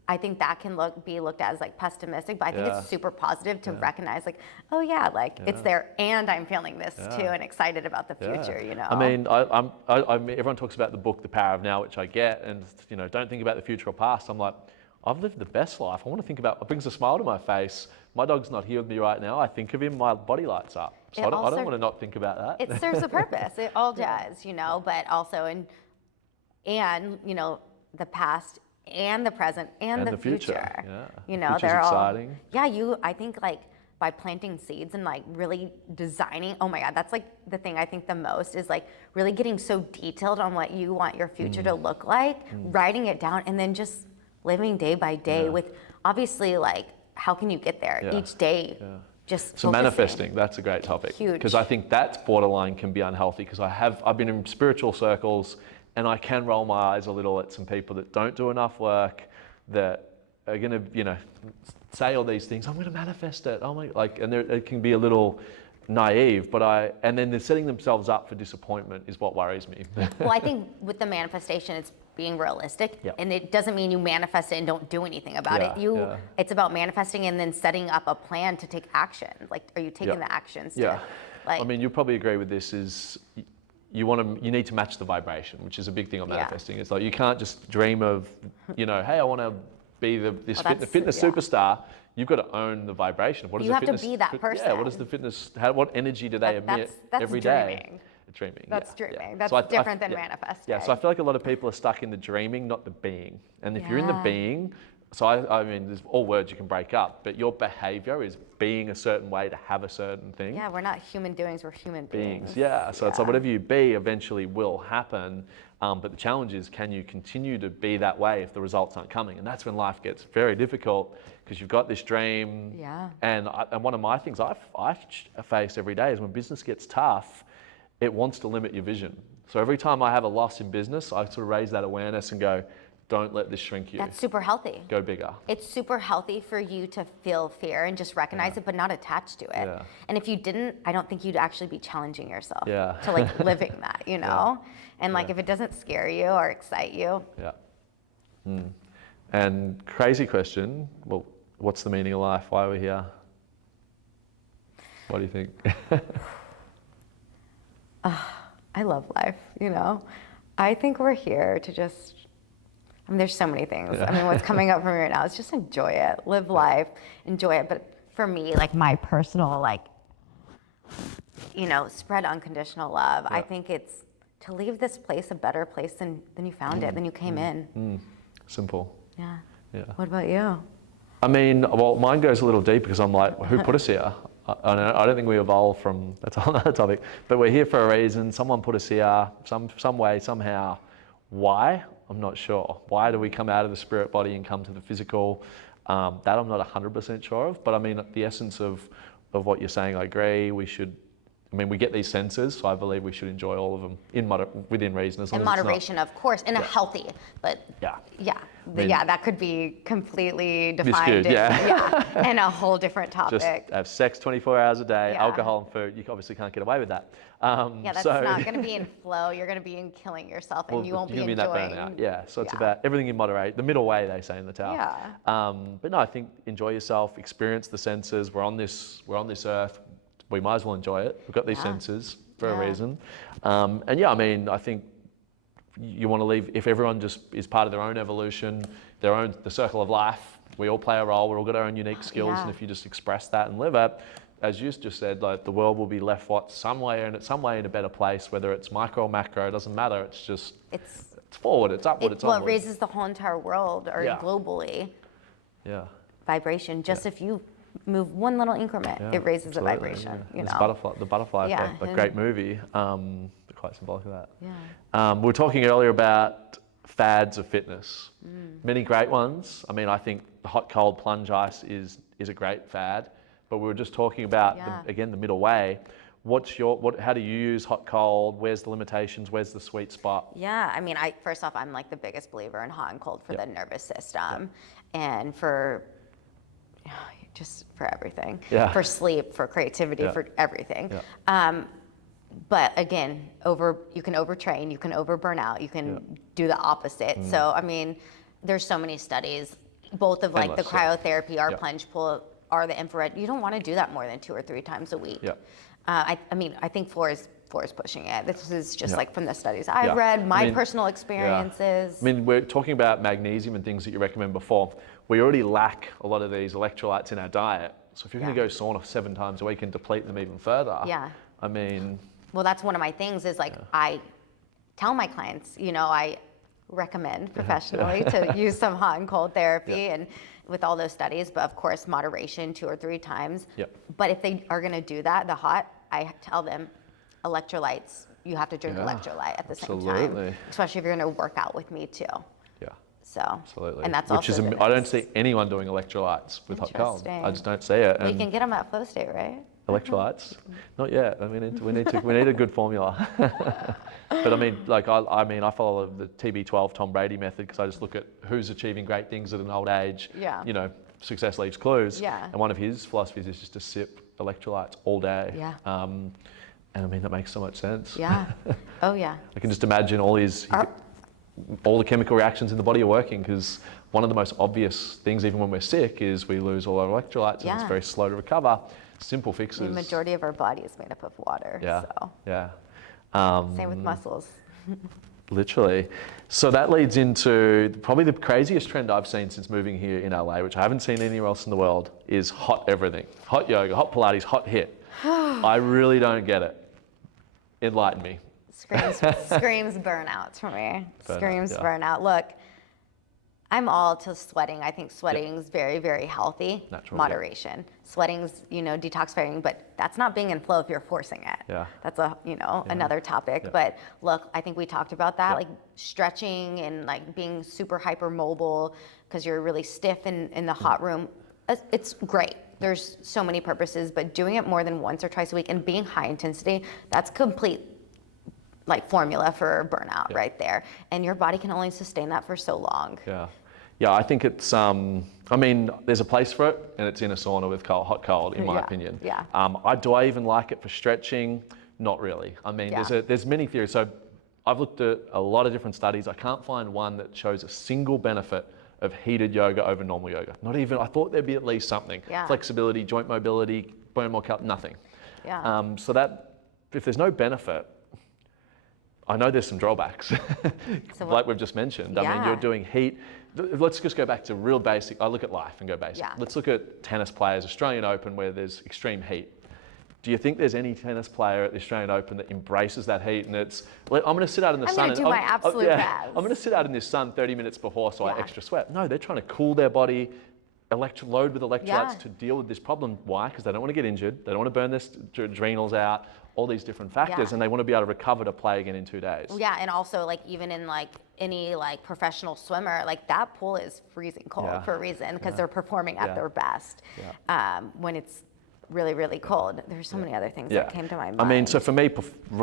I think that can be looked at as like pessimistic, but I think it's super positive to recognize like, oh yeah, like it's there, and I'm feeling this too, and excited about the future. You know. I mean, I mean, everyone talks about the book, The Power of Now, which I get, and don't think about the future or past. I'm like, I've lived the best life. I want to think about. It brings a smile to my face. My dog's not here with me right now. I think of him, my body lights up. So I don't want to not think about that. It serves a purpose. It all does, but also and the past and the present and the future. They're exciting. All I think like by planting seeds and like really designing, oh my God, that's like the thing I think the most is like really getting so detailed on what you want your future to look like, writing it down, and then just living day by day with obviously like how can you get there each day. Just so manifesting, that's a great topic. Huge. Because I think that's borderline can be unhealthy because I've been in spiritual circles and I can roll my eyes a little at some people that don't do enough work, that are going to, say all these things. I'm going to manifest it. Oh my, and it can be a little naive, and then they're setting themselves up for disappointment is what worries me. Well, I think with the manifestation, it's being realistic, and it doesn't mean you manifest it and don't do anything about it. It's about manifesting and then setting up a plan to take action. Like, are you taking the actions? I mean, you'll probably agree with this. Is you need to match the vibration, which is a big thing on manifesting. It's like you can't just dream of, hey, I want to be this fitness superstar. You've got to own the vibration. What is you have fitness, to be that person. Yeah. What is the fitness? What energy do they emit every day? Dreaming. That's dreaming. That's different than manifesting. Yeah. So I feel like a lot of people are stuck in the dreaming, not the being. And if you're in the being, so I mean, there's all words you can break up, but your behavior is being a certain way to have a certain thing. Yeah, we're not human doings, we're human beings. Yeah, so it's like whatever you be eventually will happen. But the challenge is, can you continue to be that way if the results aren't coming? And that's when life gets very difficult, because you've got this dream. Yeah. And one of my things I face every day is when business gets tough, it wants to limit your vision. So every time I have a loss in business, I sort of raise that awareness and go, don't let this shrink you. That's super healthy. Go bigger. It's super healthy for you to feel fear and just recognize it, but not attach to it. Yeah. And if you didn't, I don't think you'd actually be challenging yourself to living that, And if it doesn't scare you or excite you. Yeah. And crazy question, well, what's the meaning of life? Why are we here? What do you think? I love life, I think we're here to just, there's so many things. What's coming up for me right now is just enjoy it, live life, enjoy it. But for me, my personal, spread unconditional love. I think it's to leave this place a better place than you found it, than you came in. Simple. Yeah. Yeah. What about you? Well, mine goes a little deep, because I'm like, who put us here? I don't think we evolved from, that's another topic, but we're here for a reason. Someone put us here, some way, somehow. Why? I'm not sure. Why do we come out of the spirit body and come to the physical? That I'm not 100% sure of, but the essence of what you're saying, I agree. We get these senses, so I believe we should enjoy all of them within reason. As long in moderation, of course, in a healthy, but that could be completely defined. And a whole different topic. Just have sex 24 hours a day, alcohol and food. You obviously can't get away with that. That's not going to be in flow. You're going to be in killing yourself, and you won't be enjoying. That burnout. Yeah, so it's about everything in moderate, the middle way, they say in the Tao. Yeah. But no, I think enjoy yourself, experience the senses. We're on this earth. We might as well enjoy it. We've got these senses for a reason. I think you want to leave, if everyone just is part of their own evolution, the circle of life, we all play a role, we're all got our own unique skills, and if you just express that and live it, as you just said, the world will be left some way in a better place, whether it's micro or macro, it doesn't matter. It's just, it's forward, it's upward, it's onward. Well, it raises the whole entire world, or globally. Yeah. Vibration, if you move one little increment, it raises the vibration. The butterfly effect, great movie. Quite symbolic of that. Yeah. We were talking earlier about fads of fitness. Many great ones. I think the hot cold plunge ice is a great fad, but we were just talking about the middle way. How do you use hot cold? Where's the limitations? Where's the sweet spot? Yeah, first off, I'm the biggest believer in hot and cold for the nervous system, and just for everything, for sleep, for creativity, for everything. But again, you can overtrain, you can overburn out, you can do the opposite. So there's so many studies, both of the cryotherapy, our plunge pool, or the infrared. You don't want to do that more than 2 or 3 times a week. I think floor is pushing it. This is just from the studies I've read, my personal experiences. We're talking about magnesium and things that you recommend before. We already lack a lot of these electrolytes in our diet. So if you're going to go sauna 7 times a week and deplete them even further, well, that's one of my things is I tell my clients, I recommend professionally to use some hot and cold therapy and with all those studies, but of course moderation 2 or 3 times. But if they are going to do that, the hot, I tell them electrolytes, you have to drink electrolyte at the same time, especially if you're going to work out with me too. So, absolutely. And that's Which also I don't see anyone doing electrolytes with hot cold. I just don't see it. Well, you can get them at Flow State, right? Electrolytes? Not yet. I mean, we need a good formula. But I mean, like I follow the TB12 Tom Brady method because I just look at who's achieving great things at an old age. Yeah. You know, success leaves clues. Yeah. And one of his philosophies is just to sip electrolytes all day. Yeah. And I mean, that makes so much sense. Yeah. Oh yeah. I can just imagine all the chemical reactions in the body are working because one of the most obvious things, even when we're sick, is we lose all our electrolytes and it's very slow to recover. Simple fixes. The majority of our body is made up of water. Yeah. So. Yeah. Same with muscles. Literally. So that leads into probably the craziest trend I've seen since moving here in LA, which I haven't seen anywhere else in the world, is hot everything. Hot yoga, hot Pilates, hot HIIT. I really don't get it. Enlighten me. Screams burnout for me. Screams burnout. Look, I'm all to sweating. I think sweating's very, very healthy. Natural, moderation. Sweating's, detoxifying, but that's not being in flow if you're forcing it. Yeah. That's another topic. Yeah. But look, I think we talked about that, like stretching and like being super hypermobile because you're really stiff in the hot room. It's great. There's so many purposes, but doing it more than once or twice a week and being high intensity, that's complete like formula for burnout right there. And your body can only sustain that for so long. Yeah. Yeah, I think it's, there's a place for it and it's in a sauna with hot cold, in my opinion. Yeah. Do I even like it for stretching? Not really. I mean, there's many theories. So I've looked at a lot of different studies. I can't find one that shows a single benefit of heated yoga over normal yoga. Not even, I thought there'd be at least something. Yeah. Flexibility, joint mobility, burn more calories, nothing. Yeah. So that, if there's no benefit, I know there's some drawbacks, like we've just mentioned. Yeah. I mean, you're doing heat. Let's just go back to real basic. I look at life and go basic. Yeah. Let's look at tennis players, Australian Open, where there's extreme heat. Do you think there's any tennis player at the Australian Open that embraces that heat and it's, I'm going to sit out in the sun. I'm going to do my absolute best. I'm going to sit out in this sun 30 minutes before so I extra sweat. No, they're trying to cool their body, load with electrolytes to deal with this problem. Why? Because they don't want to get injured. They don't want to burn their adrenals out, all these different factors, and they want to be able to recover to play again in 2 days. Yeah, and also like even in like any like professional swimmer, like that pool is freezing cold for a reason because they're performing at their best when it's really, really cold. There's so many other things that came to my mind. I mean, so for me,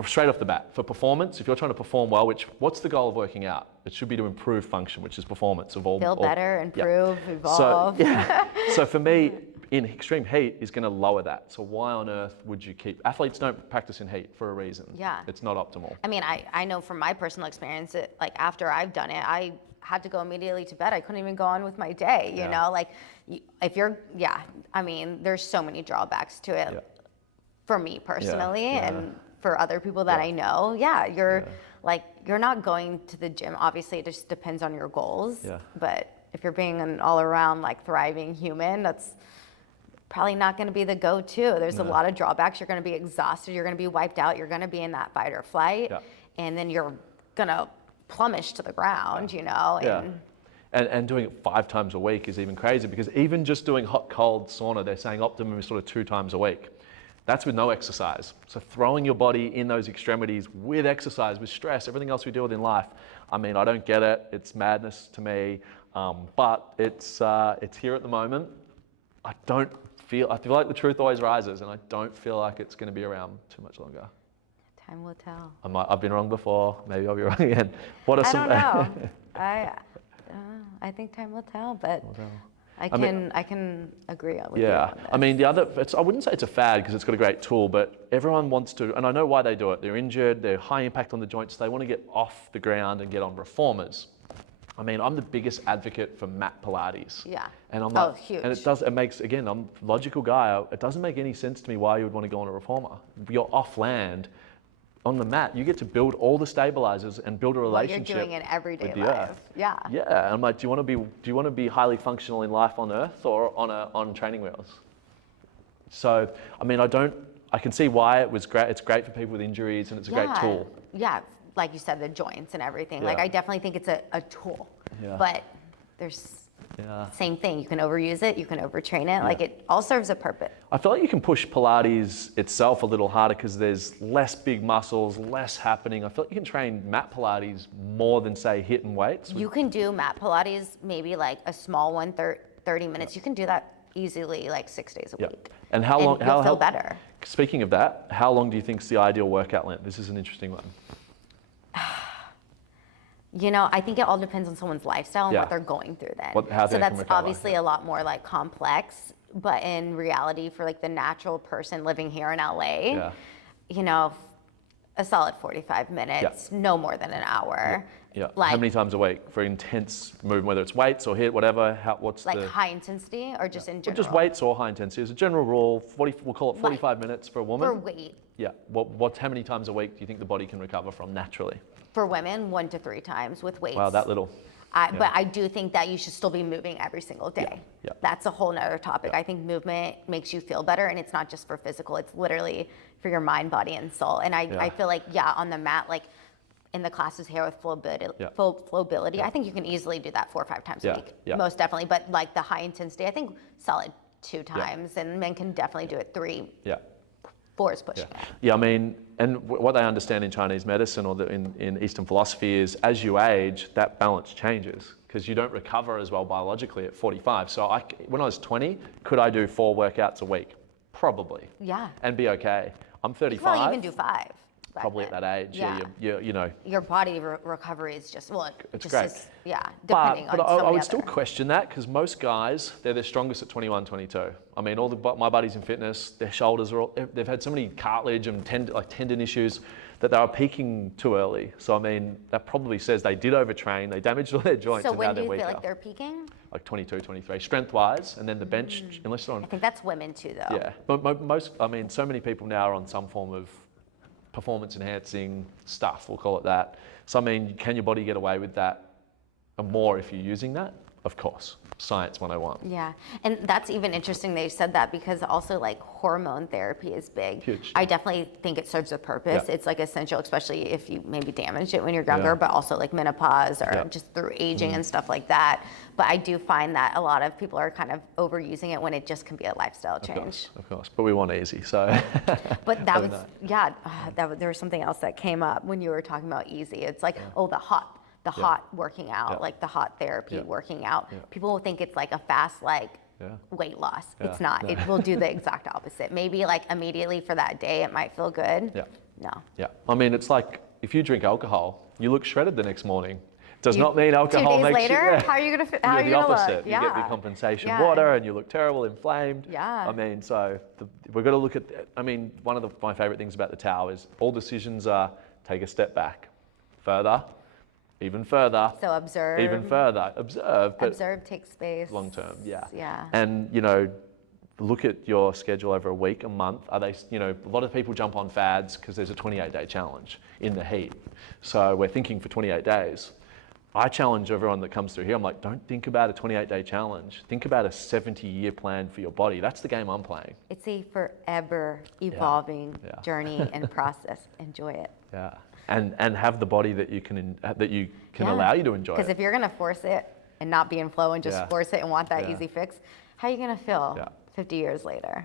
straight off the bat, for performance, if you're trying to perform well, what's the goal of working out? It should be to improve function, which is performance of all. Feel better, improve, evolve. So for me, in extreme heat is going to lower that. So why on earth would you keep, athletes don't practice in heat for a reason. Yeah. It's not optimal. I mean, I know from my personal experience, like after I've done it, I had to go immediately to bed. I couldn't even go on with my day, you know, like if you're, I mean, there's so many drawbacks to it for me personally and for other people that I know. You're like, you're not going to the gym. Obviously it just depends on your goals, but if you're being an all around like thriving human, that's probably not going to be the go-to. There's a lot of drawbacks. You're going to be exhausted. You're going to be wiped out. You're going to be in that fight or flight. And then you're going to plummet to the ground, you know. And doing it 5 times a week is even crazy because even just doing hot, cold sauna, they're saying optimum is sort of 2 times a week. That's with no exercise. So throwing your body in those extremities with exercise, with stress, everything else we deal with in life, I mean, I don't get it. It's madness to me, but it's here at the moment. I feel like the truth always rises and I don't feel like it's going to be around too much longer. Time will tell. I've been wrong before. Maybe I'll be wrong again. What are some? I don't know. I think time will tell, but I can agree with you on this. I mean, I wouldn't say it's a fad because it's got a great tool, but everyone wants to, and I know why they do it. They're injured, they're high impact on the joints. They want to get off the ground and get on reformers. I mean, I'm the biggest advocate for mat Pilates. Yeah. And I'm like, huge. And it makes, again, I'm a logical guy. It doesn't make any sense to me why you would want to go on a reformer. You're off land. On the mat, you get to build all the stabilizers and build a relationship. You're doing in everyday life. Yeah. Yeah. I'm like, do you want to be highly functional in life on Earth or on training wheels? So, I mean, I can see why it was great. It's great for people with injuries and it's a great tool. Yeah. Like you said, the joints and everything. Like I definitely think it's a tool. Yeah. But there's same thing. You can overuse it, you can overtrain it. Like it all serves a purpose. I feel like you can push Pilates itself a little harder because there's less big muscles, less happening. I feel like you can train mat Pilates more than say HIIT and weights. You can do mat Pilates, maybe like a small one, 30 minutes. You can do that easily like 6 days a week. And how long? You'll feel better. Speaking of that, how long do you think is the ideal workout length? This is an interesting one. You know, I think it all depends on someone's lifestyle and Yeah. what they're going through then. How So they can that's recover, obviously yeah. a lot more like complex, but in reality for like the natural person living here in LA, Yeah. you know, a solid 45 minutes, no more than an hour. Yeah. Like, how many times a week for intense movement, whether it's weights or hit, whatever? What's like the high intensity or just in Or general? just weights or high intensity? As a general rule, we'll call it 45 minutes for a woman. For weight. Yeah. How many times a week do you think the body can recover from naturally? For women, 1 to 3 times with weights. Wow, that little. But I do think that you should still be moving every single day. Yeah. That's a whole nother topic. Yeah. I think movement makes you feel better, and it's not just for physical, it's literally for your mind, body, and soul. And I feel like, on the mat, like in the classes here with flowability, I think you can easily do that 4 or 5 times a week. Yeah. Most definitely. But like the high intensity, I think solid 2 times, and men can definitely do it 3. Yeah. 4 is pushing it. Yeah, I mean, and what they understand in Chinese medicine or in Eastern philosophy is as you age, that balance changes because you don't recover as well biologically at 45. So when I was 20, could I do 4 workouts a week? Probably. Yeah. And be okay. I'm 35. Well, you can do 5. Probably at that age. Yeah. You know. Your body recovery is just, It's just great. is, depending But on I so many would still other- question that because most guys, they're their strongest at 21, 22. I mean, my buddies in fitness, their shoulders they've had so many cartilage and tendon issues that they were peaking too early. So I mean, that probably says they did overtrain, they damaged all their joints, So and now when do they're you weaker. feel like they're peaking? Like 22, 23, strength-wise, and then the bench, unless they're on. I think that's women too, though. Yeah, but so many people now are on some form of performance-enhancing stuff, we'll call it that. So I mean, can your body get away with that and more if you're using that? Of course, science 101. Yeah, and that's even interesting they said that because also like hormone therapy is big. Huge. I definitely think it serves a purpose. Yeah. It's like essential, especially if you maybe damaged it when you're younger, Yeah. but also like menopause or Yeah. just through aging and stuff like that. But I do find that a lot of people are kind of overusing it when it just can be a lifestyle change. Of course, but we want easy, so. But that was, know. there was something else that came up when you were talking about easy. It's like, the hot working out, like the hot therapy working out. Yeah. People will think it's like a fast, weight loss. Yeah. It's not. No. It will do the exact opposite. Maybe like immediately for that day, it might feel good. Yeah. No. Yeah, I mean, it's like if you drink alcohol, you look shredded the next morning. Does not mean alcohol 2 days makes later, you. Yeah. how are you gonna? How are You're you the gonna opposite. look? You get decompensation Yeah. water, and you look terrible, inflamed. Yeah. I mean, so we've got to look at. One of my favorite things about the Tao is all decisions are take a step back, further, even further. So observe. Even further, observe, but Observe, take space. long term, yeah. Yeah. And look at your schedule over a week, a month. Are they, a lot of people jump on fads because there's a 28-day challenge in the heat. So we're thinking for 28 days. I challenge everyone that comes through here. I'm like, don't think about a 28-day challenge. Think about a 70-year plan for your body. That's the game I'm playing. It's a forever evolving Yeah. journey and process. Enjoy it. Yeah. And have the body that you can allow you to enjoy Because it. if you're gonna force it and not be in flow and just Yeah. force it and want that Yeah. easy fix, how are you gonna feel Yeah. 50 years later?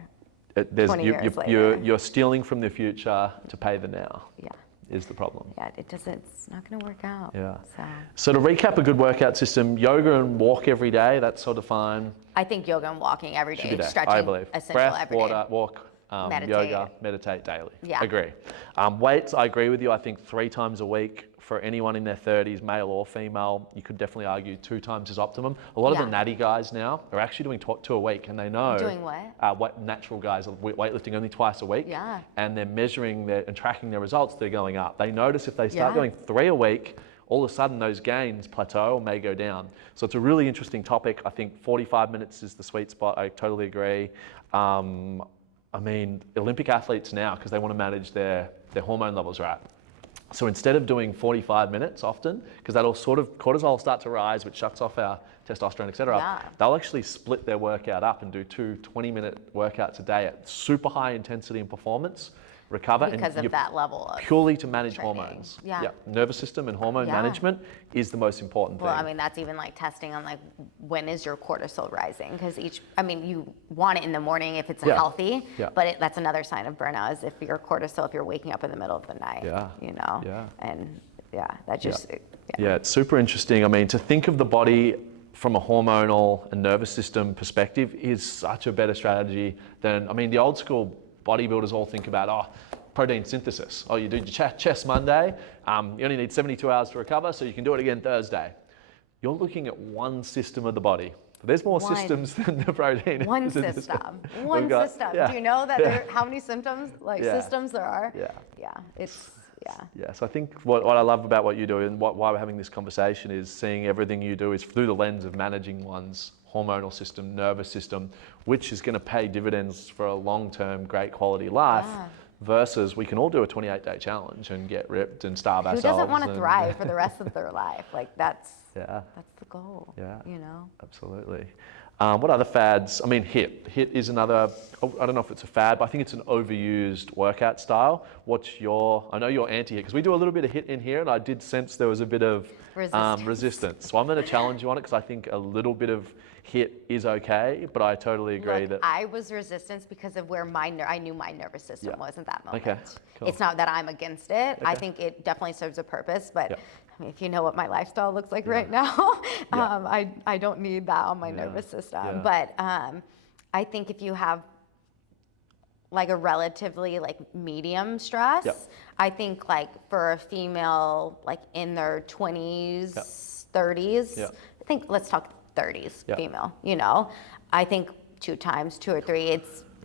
20 years later. You're stealing from the future to pay the now. Yeah. Is the problem. Yeah, it's not gonna work out. Yeah. So So to recap a good workout system, yoga and walk every day, that's sort of fine. I think yoga and walking every Should be day, there, stretching, I believe. essential Breath, every day. water, walk, Meditate. yoga, meditate daily. Yeah. Agree. Weights, I agree with you. I think 3 times a week for anyone in their 30s, male or female. You could definitely argue 2 times is optimum. A lot of the Yeah. natty guys now are actually doing 2 a week, and they know. Doing what? Natural guys are weightlifting only twice a week. Yeah. And they're measuring and tracking their results. They're going up. They notice if they start Yeah. doing 3 a week, all of a sudden those gains plateau or may go down. So it's a really interesting topic. I think 45 minutes is the sweet spot. I totally agree. Olympic athletes now, because they want to manage their hormone levels right. So instead of doing 45 minutes often, because that'll cortisol will start to rise, which shuts off our testosterone, et cetera, Yeah. they'll actually split their workout up and do 2 20-minute workouts a day at super high intensity and performance, recover. Because and of that level of purely to manage training. hormones. Yeah. Nervous system and hormone Yeah. management is the most important Well, thing. that's even like testing on like when is your cortisol rising? Because you want it in the morning if it's Yeah. healthy, Yeah. but that's another sign of burnout is if your cortisol, if you're waking up in the middle of the night, Yeah. Yeah. and that just, Yeah, it's super interesting. To think of the body from a hormonal and nervous system perspective is such a better strategy than, the old school bodybuilders all think about, oh, protein synthesis. Oh, you do your chest Monday, you only need 72 hours to recover, so you can do it again Thursday. You're looking at one system of the body. There's more systems than the protein. One system. One system. Do you know that how many symptoms, systems there are? Yeah. Yeah, so I think what I love about what you do and why we're having this conversation is seeing everything you do is through the lens of managing one's hormonal system, nervous system, which is going to pay dividends for a long-term, great quality life. Versus we can all do a 28-day challenge and get ripped and starve ourselves. Who doesn't want to thrive for the rest of their life? Like that's the goal. Yeah, you know. Absolutely. What other fads? I mean, HIIT. HIIT is another. I don't know if it's a fad, but I think it's an overused workout style. I know you're anti-HIIT because we do a little bit of HIIT in here, and I did sense there was a bit of resistance. So I'm going to challenge you on it because I think a little bit of HIIT is okay, but I totally agree that I was resistant because of where I knew my nervous system was in that moment. Okay, cool. It's not that I'm against it. I think it definitely serves a purpose, but I mean, if you know what my lifestyle looks like right now, I don't need that on my nervous system. But I think if you have like a relatively like medium stress, I think like for a female like in their 20s, 30s, I think let's talk 30s female, you know, I think 2 times, 2 or 3,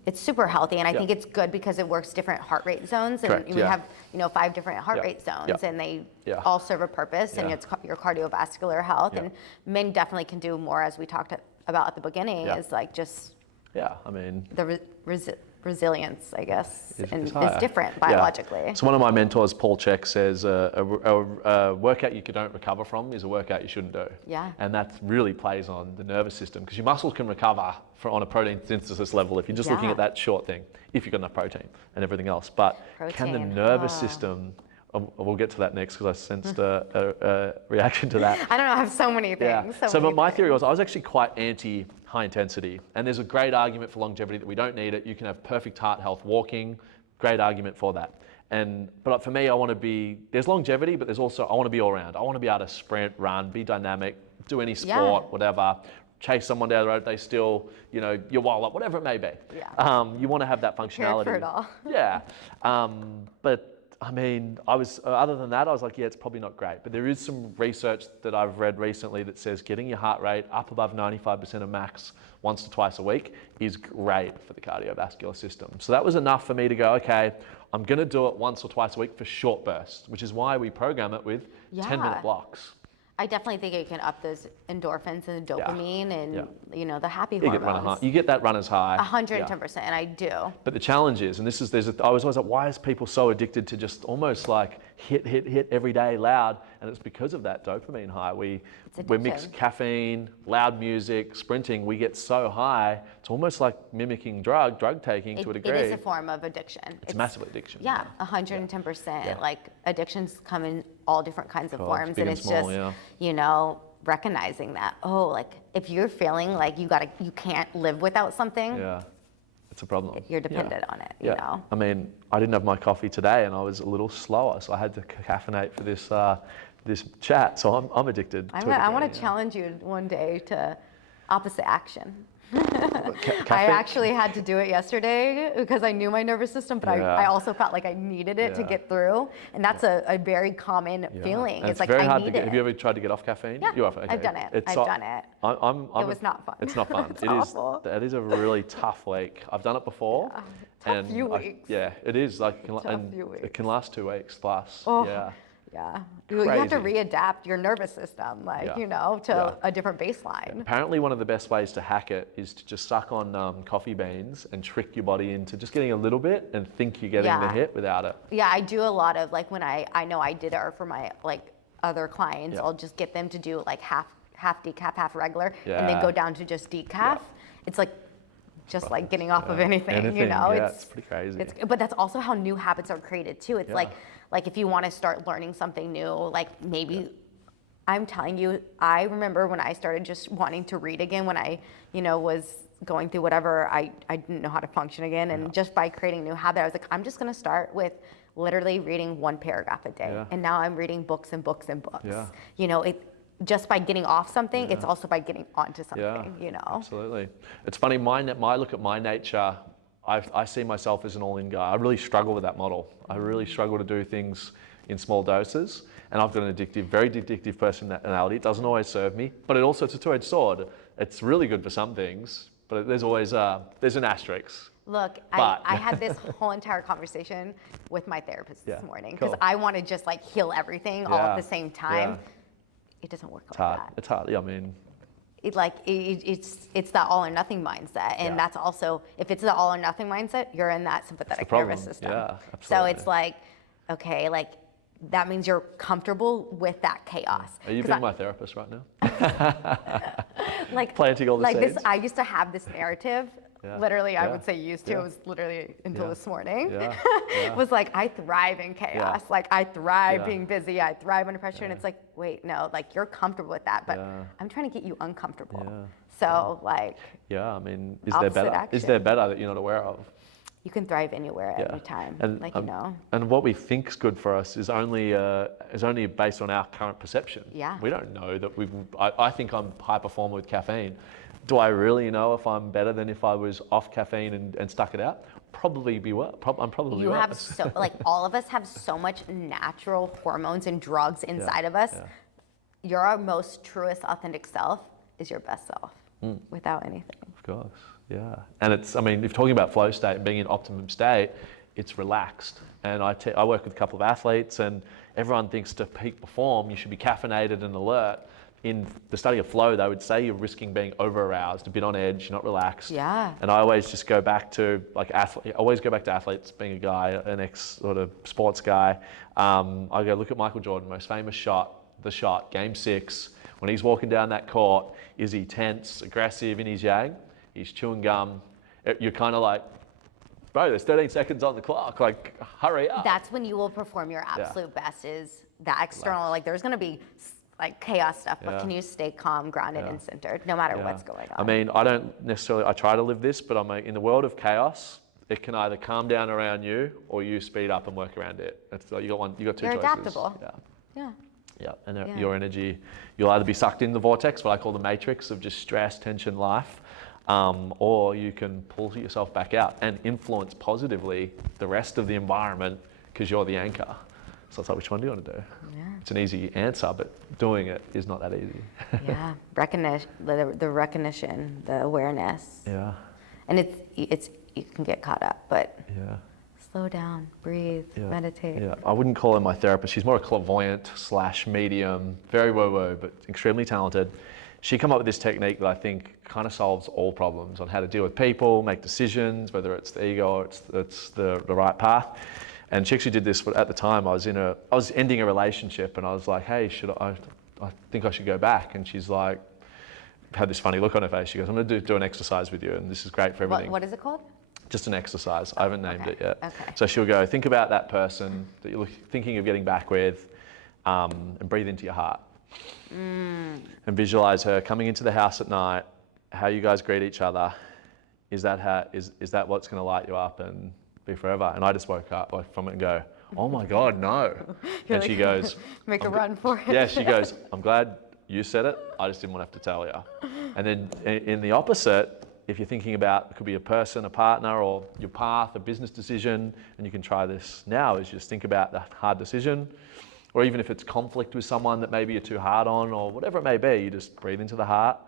it's super healthy, and I think it's good because it works different heart rate zones, and Correct, we have 5 different heart rate zones, and they all serve a purpose, and it's your cardiovascular health, and men definitely can do more, as we talked about at the beginning, is like just I mean the resilience, I guess, is different biologically. So one of my mentors, Paul Chek, says a workout you don't recover from is a workout you shouldn't do. Yeah. And that really plays on the nervous system because your muscles can recover on a protein synthesis level if you're just looking at that short thing, if you've got enough protein and everything else. But can the nervous system, we'll get to that next because I sensed a reaction to that. I don't know, I have so many things. But my theory was I was actually quite anti high intensity, and there's a great argument for longevity that we don't need it. You can have perfect heart health walking, great argument for that. But for me, there's longevity, but there's also, I want to be all around. I want to be able to sprint, run, be dynamic, do any sport, whatever, chase someone down the road, they still, your wallet, whatever it may be. You want to have that functionality. For it all. But I mean, other than that, I was like, it's probably not great. But there is some research that I've read recently that says getting your heart rate up above 95% of max once to twice a week is great for the cardiovascular system. So that was enough for me to go, okay, I'm going to do it once or twice a week for short bursts, which is why we program it with 10-minute blocks. I definitely think it can up those endorphins and the dopamine and the happy hormones. You get that runner's high. 110%, and I do. But the challenge is, and I was always like, why is people so addicted to just almost like hit every day loud? And it's because of that dopamine high. We mix caffeine, loud music, sprinting. We get so high, it's almost like mimicking drug taking to a degree. It is a form of addiction. It's massive addiction. 110%. Like addictions come in all different kinds of forms, and it's small, just recognizing that if you're feeling like you can't live without something, it's a problem. You're dependent on it. You know. I mean, I didn't have my coffee today, and I was a little slower, so I had to caffeinate for this chat. So I'm addicted. I want to challenge you one day to opposite action. I actually had to do it yesterday because I knew my nervous system, but I also felt like I needed it to get through. And that's a very common feeling. And it's like, very hard to get. Have you ever tried to get off caffeine? Yeah, you have, okay. I've done it. It was not fun. It's not fun. It's awful. That is a really tough week. I've done it before. Tough few weeks. It is. It can last 2 weeks plus. Yeah, you have to readapt your nervous system, to a different baseline. Apparently, one of the best ways to hack it is to just suck on coffee beans and trick your body into just getting a little bit and think you're getting the hit without it. Yeah, I do a lot of when I know I did it, or for my other clients, I'll just get them to do half decaf, half regular, and then go down to just decaf. It's just like getting off of anything. It's pretty crazy. But that's also how new habits are created too. It's like if you want to start learning something new, maybe I'm telling you, I remember when I started just wanting to read again, when I, was going through whatever, I didn't know how to function again. And just by creating a new habit, I was like, I'm just going to start with literally reading 1 paragraph a day. Yeah. And now I'm reading books and books and books. Yeah. Just by getting off something, it's also by getting onto something, Absolutely. It's funny, I look at my nature, I see myself as an all-in guy. I really struggle with that model. I really struggle to do things in small doses, and I've got an very addictive personality. It doesn't always serve me, but it's a two-edged sword. It's really good for some things, but there's always there's an asterisk. Look, But I had this whole entire conversation with my therapist this morning because cool. I want to just like heal everything all at the same time. Yeah. It doesn't work It's like hard. that. It's hard. Yeah, I mean, It's that all or nothing mindset, and that's also, if it's the all or nothing mindset, you're in that sympathetic nervous system. Yeah, absolutely. So it's like, okay, like that means you're comfortable with that chaos. Are you being my therapist right now? Like planting all the like seeds? this, I used to have this narrative. Yeah. Literally, I Yeah. would say used to. Yeah. It was literally until Yeah. this morning. Yeah. Yeah. Was like, I thrive in chaos. Yeah. Like I thrive Yeah. being busy. I thrive under pressure. And it's like, wait, no, like you're comfortable with that, but Yeah. I'm trying to get you uncomfortable. Yeah. So like, Yeah, I mean, is Opposite there better? action. Is there better that you're not aware of? you can thrive anywhere at any time. And, Like, you know. And what we think's good for us is only based on our current perception. Yeah. We don't know that I think I'm high performer with caffeine. Do I really know if I'm better than if I was off caffeine and stuck it out? Probably be well. I'm probably You worse. have so, like all of us have so much natural hormones and drugs inside of us. Yeah. Your most truest, authentic self is your best self without anything. Of course, yeah. And it's, I mean, if talking about flow state and being in optimum state, it's relaxed. And I work with a couple of athletes, and everyone thinks to peak perform, you should be caffeinated and alert. In the study of flow, they would say you're risking being over-aroused, a bit on edge, you're not relaxed. Yeah. And I always just go back to, like, athletes, being a guy, an ex sort of sports guy. I go, look at Michael Jordan, most famous shot, Game 6. When he's walking down that court, is he tense, aggressive in his yang? He's chewing gum. You're kind of like, bro, there's 13 seconds on the clock. Like, hurry up. That's when you will perform your absolute best, is that external, like there's gonna be like chaos stuff, but can you stay calm, grounded, and centered no matter what's going on? I mean, I don't necessarily, I try to live this, but I'm like, in the world of chaos, it can either calm down around you or you speed up and work around it. It's like you got two You're choices. adaptable. Yeah. Yeah. And your energy, you'll either be sucked in the vortex, what I call the matrix of just stress, tension, life, or you can pull yourself back out and influence positively the rest of the environment because you're the anchor. So it's like, which one do you want to do? Yeah. It's an easy answer, but doing it is not that easy. Yeah. Recognition, the recognition, the awareness. Yeah. And it's you can get caught up, but Yeah. slow down, breathe, meditate. Yeah, I wouldn't call her my therapist. She's more a clairvoyant / medium, very woo-woo, but extremely talented. She came up with this technique that I think kind of solves all problems on how to deal with people, make decisions, whether it's the ego or it's the right path. And she actually did this at the time. I was ending a relationship, and I was like, hey, I think I should go back. And she's like, had this funny look on her face. She goes, I'm going to do an exercise with you, and this is great for everything. What is it called? Just an exercise. I haven't named it yet. Okay. So she'll go, think about that person that you're thinking of getting back with, and breathe into your heart. And visualize her coming into the house at night, how you guys greet each other. Is that what's going to light you up and be forever? And I just woke up from it and go, oh my God, no. And she goes, make a run for it. yeah, she goes, I'm glad you said it. I just didn't want to have to tell you. And then in the opposite, if you're thinking about, it could be a person, a partner, or your path, a business decision, and you can try this now, is just think about the hard decision, or even if it's conflict with someone that maybe you're too hard on, or whatever it may be, you just breathe into the heart.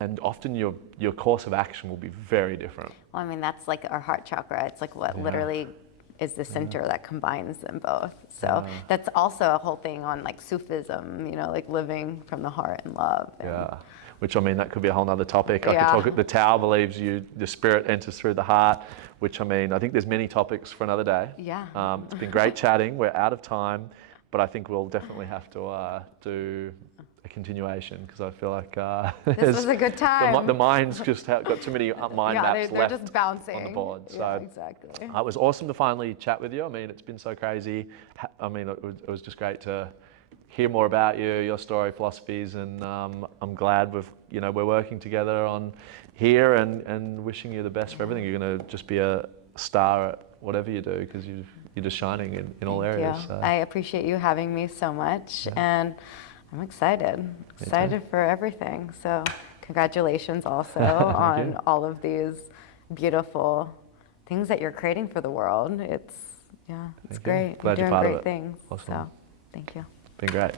And often your course of action will be very different. Well, I mean, that's like our heart chakra. It's like what literally is the center that combines them both. So that's also a whole thing on like Sufism, you know, like living from the heart and love. And Which, I mean, that could be a whole nother topic. I could talk, the Tao believes the spirit enters through the heart, which, I mean, I think there's many topics for another day. Yeah. It's been great chatting. We're out of time, but I think we'll definitely have to do a continuation, because I feel like this was a good time. the mind's just got too many mind maps they're left just bouncing on the board. So yeah, exactly. It was awesome to finally chat with you. I mean, it's been so crazy. I mean, it was just great to hear more about you, your story, philosophies, and I'm glad we're working together on here, and wishing you the best for everything. You're going to just be a star at whatever you do, because you're just shining in all areas. Thank you. So. I appreciate you having me so much, and I'm excited for everything. So congratulations also on you. all of these beautiful things that you're creating for the world. It's Thank you. great. Glad you're you're doing part of great it. things. Awesome. So thank you. Been great.